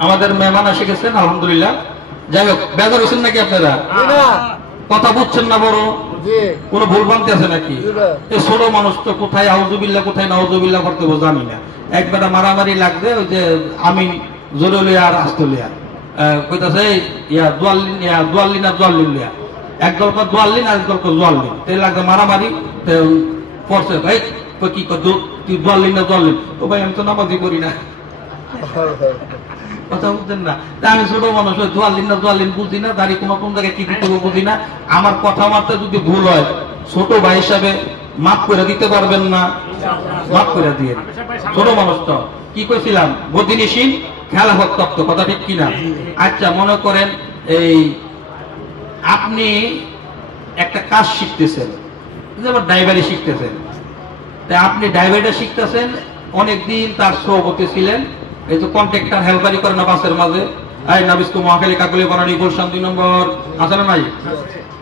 আমাদের মেহমান এসে গেছেন আলহামদুলিল্লাহ। যাই হোক, বেজার হয়েছেন নাকি আপনারা? না কথা বুঝছেন না? বড় জি কোনো ভুল ভ্রান্তি আছে নাকি? এই ছোট মানুষ তো কোথায় আউযুবিল্লাহ কোথায় নাউযুবিল্লাহ করতে জানি না। একবার মারামারি লাগবে, ওই যে আমি জোরে লিয়া আর আস্তে লিয়া কইতাছে ইয়া দুয়াল্লিন ইয়া দুয়াল্লিন আর দুয়াল্লিন লিয়া, এক দল কো দুয়াল্লিন আর এক দল কো জুয়াল্লিন, তাই লাগবে মারামারি। পড়ছে ভাই কই কি কো তুই দুয়াল্লিন না দুয়াল্লিন? ও ভাই আমি তো নামাজই করি না। কথা বুঝছেন না? আমি ছোট মানুষ, দুয়াল্লিন না দুয়াল্লিন বুঝি না, দাঁড়িয়ে কোন জায়গায় কি দিতে বুঝি না। আমার কথাবার্তা যদি ভুল হয় ছোট ভাই হিসাবে মাফ করে দিতে পারবেন না? মাফ করে দিয়ে। ছোট মানুষ তো কি কইছিলাম, বদিনিসীন খেলাফত তত্ত্ব, কথা ঠিক কিনা? আচ্ছা, মনে করেন এই আপনি একটা কাজ শিখতেছেন, যেমন ড্রাইভারি শিখতেছেন, তাই আপনি ড্রাইভারিটা শিখতেছেন, অনেকদিন তার সভাপতি ছিলেন। এই যে কন্ট্রাক্টর হেল্পারি করে না বাসের মাঝে, এই নাবিসকো মহাখালী কাকুলি বানানি গুলশান 2 নম্বর আছে না নাই?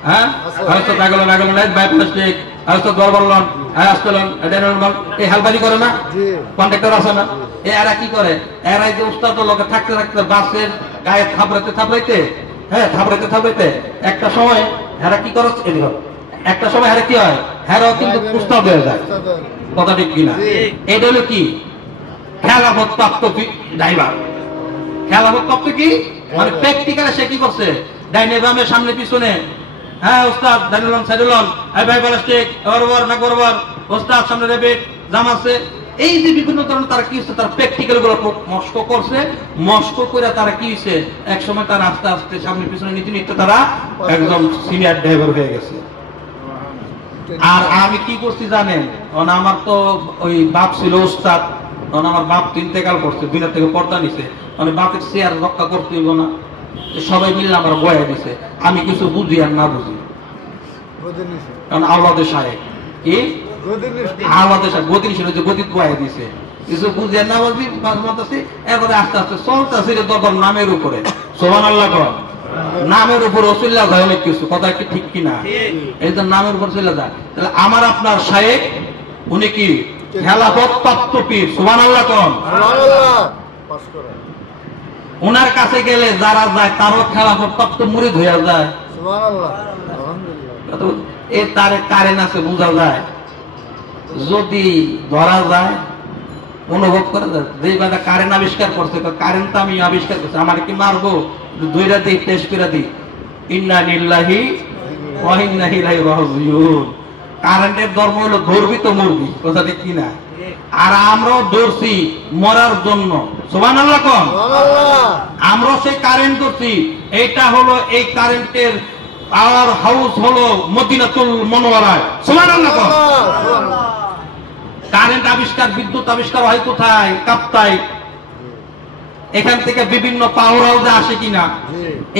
হ্যাঁ, হয়তো দাগল নাগল নাই বাইপ্লাস্টিক, হয়তো দরবলন, হ্যাঁ আসলন এটা নরমাল, এই হেল্পারি করে না কন্ট্রাক্টর আছে না? এরা কি করে, এরা যে উস্তাদ লোকে থাকতে থাকতে বাসের গায়ে থাপড়াইতে থাপড়াইতে, হ্যাঁ থাপড়াইতে থাপড়াইতে একটা সময় এরা কি করে, একটা সময় এরা কি হয়, এরাও কিন্তু উস্তাদ হয়ে যায়। কথা ঠিক কিনা? এটা হলো কি খেলাফত প্রাপ্ত ড্রাইভার। খেলাফত প্রাপ্ত কি মানে প্র্যাকটিক্যালে সে কি করছে, ডাইনে বামে সামনে পিছনে, হ্যাঁ ওস্তাদ ডাইনলন সাইডলন, এই ভাই প্লাস্টিক বরাবর না বরাবর, ওস্তাদ সামনে রেবেট জামাছে, এই যে বিভিন্ন ধরনের তারা কি হচ্ছে, তারা প্র্যাকটিক্যাল গুলো মস্ক করছে। মস্ক করে তারা কি হয়েছে, এক সময় তারা আস্তে আস্তে সামনে পিছনে নিতে নিতে তারা একদম সিনিয়র ড্রাইভার হয়ে গেছে। আর আমি কি করছি জানেন, আমার তো ওই বাপ ছিল ওস্তাদ, তখন আমার বাপ তো ইন্তেকাল করছে, দুনিয়া থেকে পর্দা নিছে, মানে বাপের চেয়ার রক্ষা করতে হইব না, সবাই মিললে আমার বয়া দিছে। আমি কিছু বুঝি আর না বুঝি, কারণ আওলাদের সাহেব কি আওলাদের সাহেব গতি নিছে, গতি বয়া দিছে, কিছু বুঝি আর না বুঝি মাতাছি। এরপরে আস্তে আস্তে চলতেছে দরবার নামের উপরে, সুবহানাল্লাহ কর, নামের উপর ওসিল্লা যায় অনেক কিছু, কথা কি ঠিক কিনা? এই তো নামের উপর চলে যায়। তাহলে আমার আপনার শায়েখ উনি কি খেলাফত প্রাপ্ত পীর, সুবহানাল্লাহ কোন? ওনার কাছে গেলে যারা যায় তারও খেলাফত প্রাপ্ত মুরিদ হয়ে যায়। এই তার কারেন্ট আছে, বোঝা যায়, যদি ধরা যায় অনুভব করা যায়। যে বেটা কারেন্ট আবিষ্কার করছে, কারেন্ট তো আমি আবিষ্কার করছি, আমার কি মারবো, দুইটা দিই টেস্ট করে দিই, ইন্না লিল্লাহি ওয়া ইন্না ইলাইহি রাজিউন। কারেন্টের ধর্ম হলো ধরবি তো মরবি, কথা ঠিক কিনা? আর আমরাও ধরছি মরার জন্য, সুবহানাল্লাহ কোন? আমরা সেই কারেন্ট করছি, এইটা হলো এই কারেন্টের পাওয়ার হাউস হলো মদিনাতুল মুনাওয়ারায়, সুবহানাল্লাহ কোন? কারেন্ট আবিষ্কার, বিদ্যুৎ আবিষ্কার হয় কোথায়? কাপ্তাই। এখান থেকে বিভিন্ন পাওয়ার হাউসে আসে কিনা,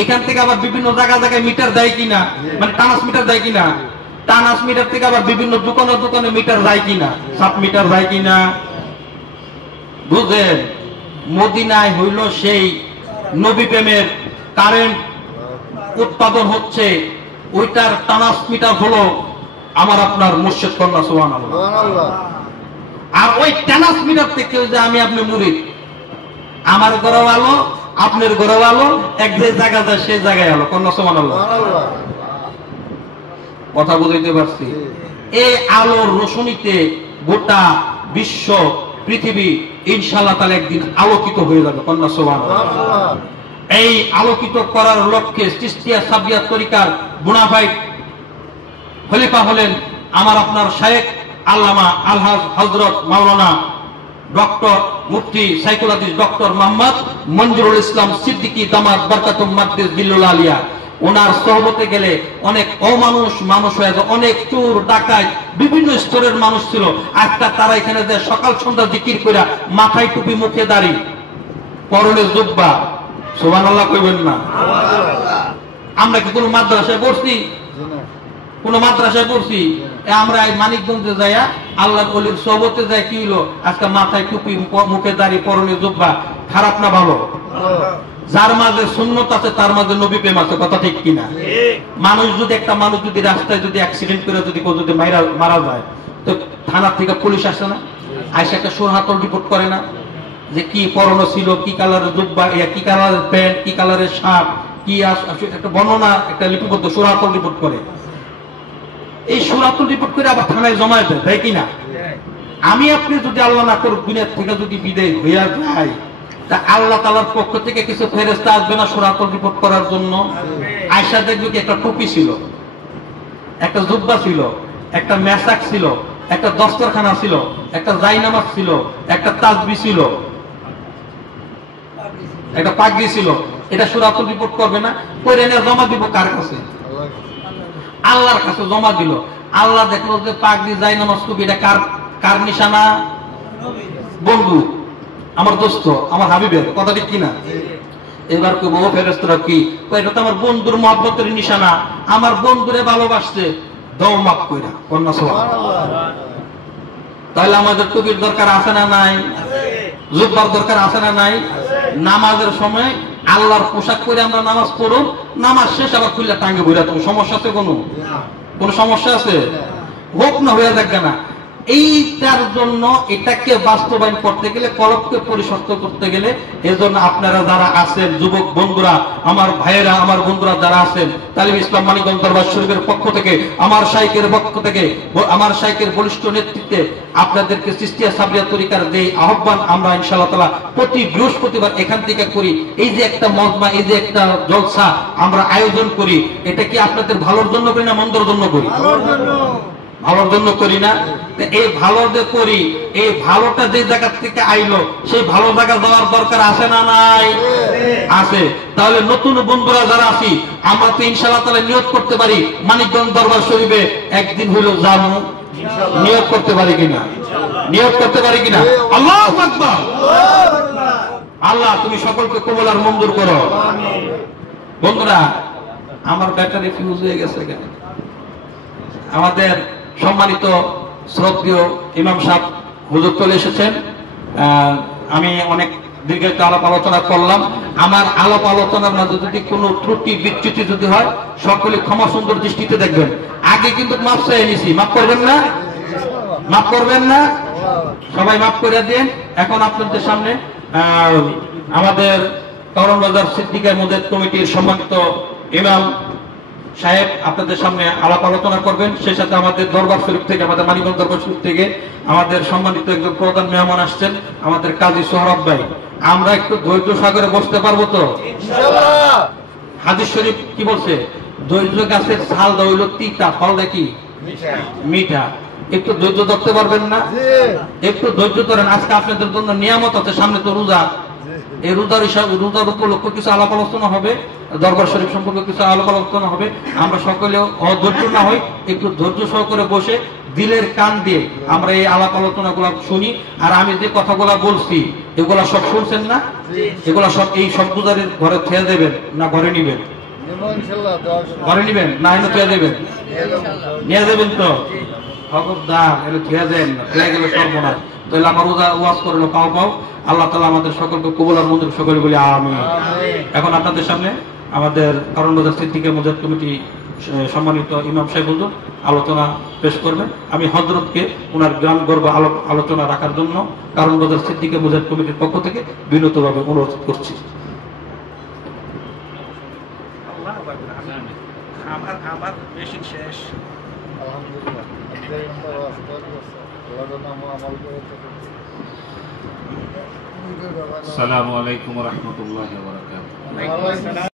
এখান থেকে আবার বিভিন্ন জায়গায় জায়গায় মিটার দেয় কিনা, মানে ট্রান্সমিটার দেয় কিনা, ট্রান্সমিটার থেকে আবার বিভিন্ন দোকানে দোকানে মিটার যায় কিনা, সাব মিটার যায় কিনা, বুঝলেন? মদিনায় হইল সেই নবী প্রেমের কারেন্ট উৎপাদন হচ্ছে, ওইটার ট্রান্সমিটার হলো আমার আপনার মুর্শিদ কন্যা, সুবহানাল্লাহ। আর ওই ট্রান্সমিটার থেকে যে আমি আপনি মুরিদ, আমার ঘরেও আলো আপনার ঘরেও আলো, এক যে জায়গা যায় সেই জায়গায় আলো, কন্যা, সুবহানাল্লাহ। কথা বুঝাইতে পারছি? এই আলোর রোশনীতে গোটা বিশ্ব পৃথিবী ইনশাআল্লাহ তাআলা একদিন আলোকিত হয়ে যাবে, কন্যা, সুবহানাল্লাহ। এই আলোকিত করার লক্ষ্যে চিশতিয়া সাবিয়া তরিকার বুনাফাইড খলিফা হলেন আমার আপনার শায়েখ আল্লামা আলহাজ হযরত মাওলানা ডক্টর মুফতি সাইকোলজিস্ট ডক্টর মোহাম্মদ মঞ্জুরুল ইসলাম সিদ্দিকী দামাত বারকাতুম মাকদিস বিল্লুল আলিয়া, ওনার সহবতে গেলে অনেক মানুষ হয়ে যায়, অনেক চোর ডাকাত বিভিন্ন স্তরের মানুষ ছিল। আজকে তারা এখানে যে সকাল সন্ধ্যা জিকির করে, মাথায় টুপি, মুখে দাড়ি, পরনে জুব্বা, সুবহানাল্লাহ কইবেন না? আমরা কি কোনো মাদ্রাসায় পড়ছি? কোন মাদ্রাসায় পড়ছি? আমরা এই মানিকগঞ্জে যাইয়া আল্লাহর ওলির সহবতে যাই, কি হলো আজকে মাথায় টুপি, মুখে দাড়ি, পরনে জুব্বা, খারাপ না ভালো? যার মাঝে সুন্নত আছে তার মাঝে নবী প্রেম আছে, কথা ঠিক কিনা? মানুষ যদি রাস্তায় যদি অ্যাক্সিডেন্ট করে যদি কেউ যদি মারা যায়, তো থানা থেকে পুলিশ আসে না, আইসা একটা সুরহাতল রিপোর্ট করে না যে কি পরনো ছিল, কি কালারের জুব্বা, কি কালারের প্যান্ট, কি কালারের শার্ট, কি একটা বর্ণনা, একটা লিপিবদ্ধ সুরহাতল রিপোর্ট করে। এই সুরহাতল রিপোর্ট করে আবার থানায় জমায় দেয়, তাই কিনা? আমি আপনি যদি আল্লাহ না করুক দুনিয়ার থেকে যদি বিদায় হইয়া যায়, তা আল্লাহ তাআলার পক্ষ থেকে কিছু ফেরেশতা আসবে না সুরহাতল রিপোর্ট করার জন্য? আয়েশা দেখবে কি একটা টুপি ছিল, একটা জুব্বা ছিল, একটা মেসাক ছিল, একটা দস্তরখানা ছিল, একটা জায়নামাজ ছিল, একটা তাসবিহ ছিল, একটা পাগড়ি ছিল। এটা সুরহাতল রিপোর্ট করবে না? করে নিয়ে জমা দিব কার কাছে? আল্লাহর কাছে জমা দিল। আল্লাহ দেখলো যে পাগড়ি, জায়নামাজ, টুপি এটা কার নিশানা? বন্ধু, আমার দোস্ত, আমার হাবিবের, কথা ঠিক কিনা? এবার কইবো ফেরেশতারা কি, এটা তো আমার বন্ধুর মহব্বতের নিশানা, আমার বন্ধুরে ভালোবাসছে, দাও মাফ কইরা, কন্যা সুবহানাল্লাহ। তাহলে আমাদের টুপির দরকার আছে না নাই? জুব্বার দরকার আছে না নাই? নামাজের সময় আল্লাহর পোশাক পরে আমরা নামাজ পড়ব, নামাজ শেষ আবার খুললে টাঙ্গে বইরা, তোমার সমস্যা আছে? কোনো সমস্যা আছে? হোক না, হইয়া যাক না। এইটার জন্য এটাকে বাস্তবায়ন করতে গেলে, কলবকে পরিশুদ্ধ করতে গেলে, এজন্য আপনারা যারা আছেন, যুবক বন্ধুরা, আমার ভাইয়েরা, আমার বন্ধুরা যারা আছেন, তালিম ইসলাম মানিকগঞ্জ দরবার শরীফের পক্ষ থেকে, আমার শাইখের পক্ষ থেকে, আমার শাইখের বলিষ্ঠ নেতৃত্বে আপনাদেরকে চিশতিয়া সাবরিয়া তরিকার যে আহ্বান আমরা ইনশাআল্লাহ তাআলা প্রতি বৃহস্পতিবার এখান থেকে করি, এই যে একটা মজমা, এই যে একটা জলসা আমরা আয়োজন করি, এটা কি আপনাদের ভালোর জন্য করি না মন্দর জন্য করি? ভালোর জন্য করি না? এই ভালো যে করি, এই ভালোটা যে জায়গা থেকে আইলো, সেই ভালো জায়গা যাওয়ার দরকার আছে না নাই? আছে। তাহলে নতুন বন্ধুরা যারা আছি, আমরা তো ইনশাআল্লাহ তাআলা নিয়ত করতে পারি মানিকগঞ্জ দরবার শরীফে একদিন হইলো যাবো, নিয়ত করতে পারি কিনা? নিয়ত করতে পারি কিনা? আল্লাহু আকবার। আল্লাহ তুমি সকলকে কবুল আর মঞ্জুর করো। বন্ধুরা, আমার ব্যাটারি ফিউজ হয়ে গেছে কেন? আমাদের সম্মানিত শ্রদ্ধেয় ইমাম সাহেব হুজুর চলে এসেছেন। আমি অনেক দীর্ঘ আলাপ আলোচনা করলাম। আমার আলাপ আলোচনার মাঝে যদি কোনো ত্রুটি বিচ্যুতি যদি হয়, সকলে ক্ষমা সুন্দর দৃষ্টিতে দেখবেন। আগে কিন্তু মাফ চাই নিছি, মাফ করবেন না? মাফ করবেন না? সবাই মাফ করে দেন। এখন আপনাদের সামনে আমাদের করণবাজার সিদ্দিকা মুজাহিদ কমিটির সম্মানিত ইমাম সাহেব আপনাদের সামনে আলাপ আলোচনা করবেন। সেই সাথে আমাদের দরবার শরীফ থেকে, আমাদের মানিকগঞ্জ দরবার শরীফ থেকে আমাদের সম্মানিত একজন প্রধান মেহমান আসছেন, আমাদের কাজী সোহরাব ভাই। আমরা একটু ধৈর্য সাগরে বসতে পারবো তো ইনশাআল্লাহ? হাদিস শরীফ কি বলছে? ধৈর্য গাছের ছাল হইল তিতা, ফল দেখি মিঠা। একটু ধৈর্য ধরতে পারবেন না? একটু ধৈর্য ধরেন। আজকে আপনাদের জন্য নিয়ামত আছে, সামনে তো রোজা। এই রোজার উপলক্ষ কিছু আলাপ আলোচনা হবে, দরবার শরীফ সম্পর্কে কিছু আলাপ আলোচনা হবে। আমরা সকলে অধৈর্য না হই, একটু ধৈর্য সহকারে বসে দিলের কান দিয়ে আমরা এই আলাপ আলোচনা গুলা শুনি। আর আমি যে কথাগুলা বলছি এগুলা সব শুনছেন না? এগুলা সব এই শব্দদারের ঘরে থেয়ে দেবেন না ঘরে নিবেন? ঘরে নিবেন না এনে থেয়ে দেবেন? নিয়ে দেবেন তো? খবরদার, এটা থেয়ে দেন না, থেয়ে গেলে সর্বনাশ। তাহলে আমার রোজা ওয়াজ করলো পাও পাও। আল্লাহ তাআলা আমাদের সকলকে কবুল আর মঞ্জুর সকলে বলি আমিন। এখন আপনাদের সামনে আমাদের করণবাজার সিদ্দিকা মুজাহিদ কমিটি সম্মানিত ইমাম সাহেব হুজুর আলোচনা পেশ করবেন। আমি হযরতকে ওনার গ্রাম গর্ব আলোচনা রাখার জন্য করণবাজার সিদ্দিকা মুজাহিদ কমিটির পক্ষ থেকে বিনীতভাবে অনুরোধ করছি। আমার মেশিন শেষ। আসসালামু আলাইকুম ওয়া রাহমাতুল্লাহি ওয়া বারাকাতুহু।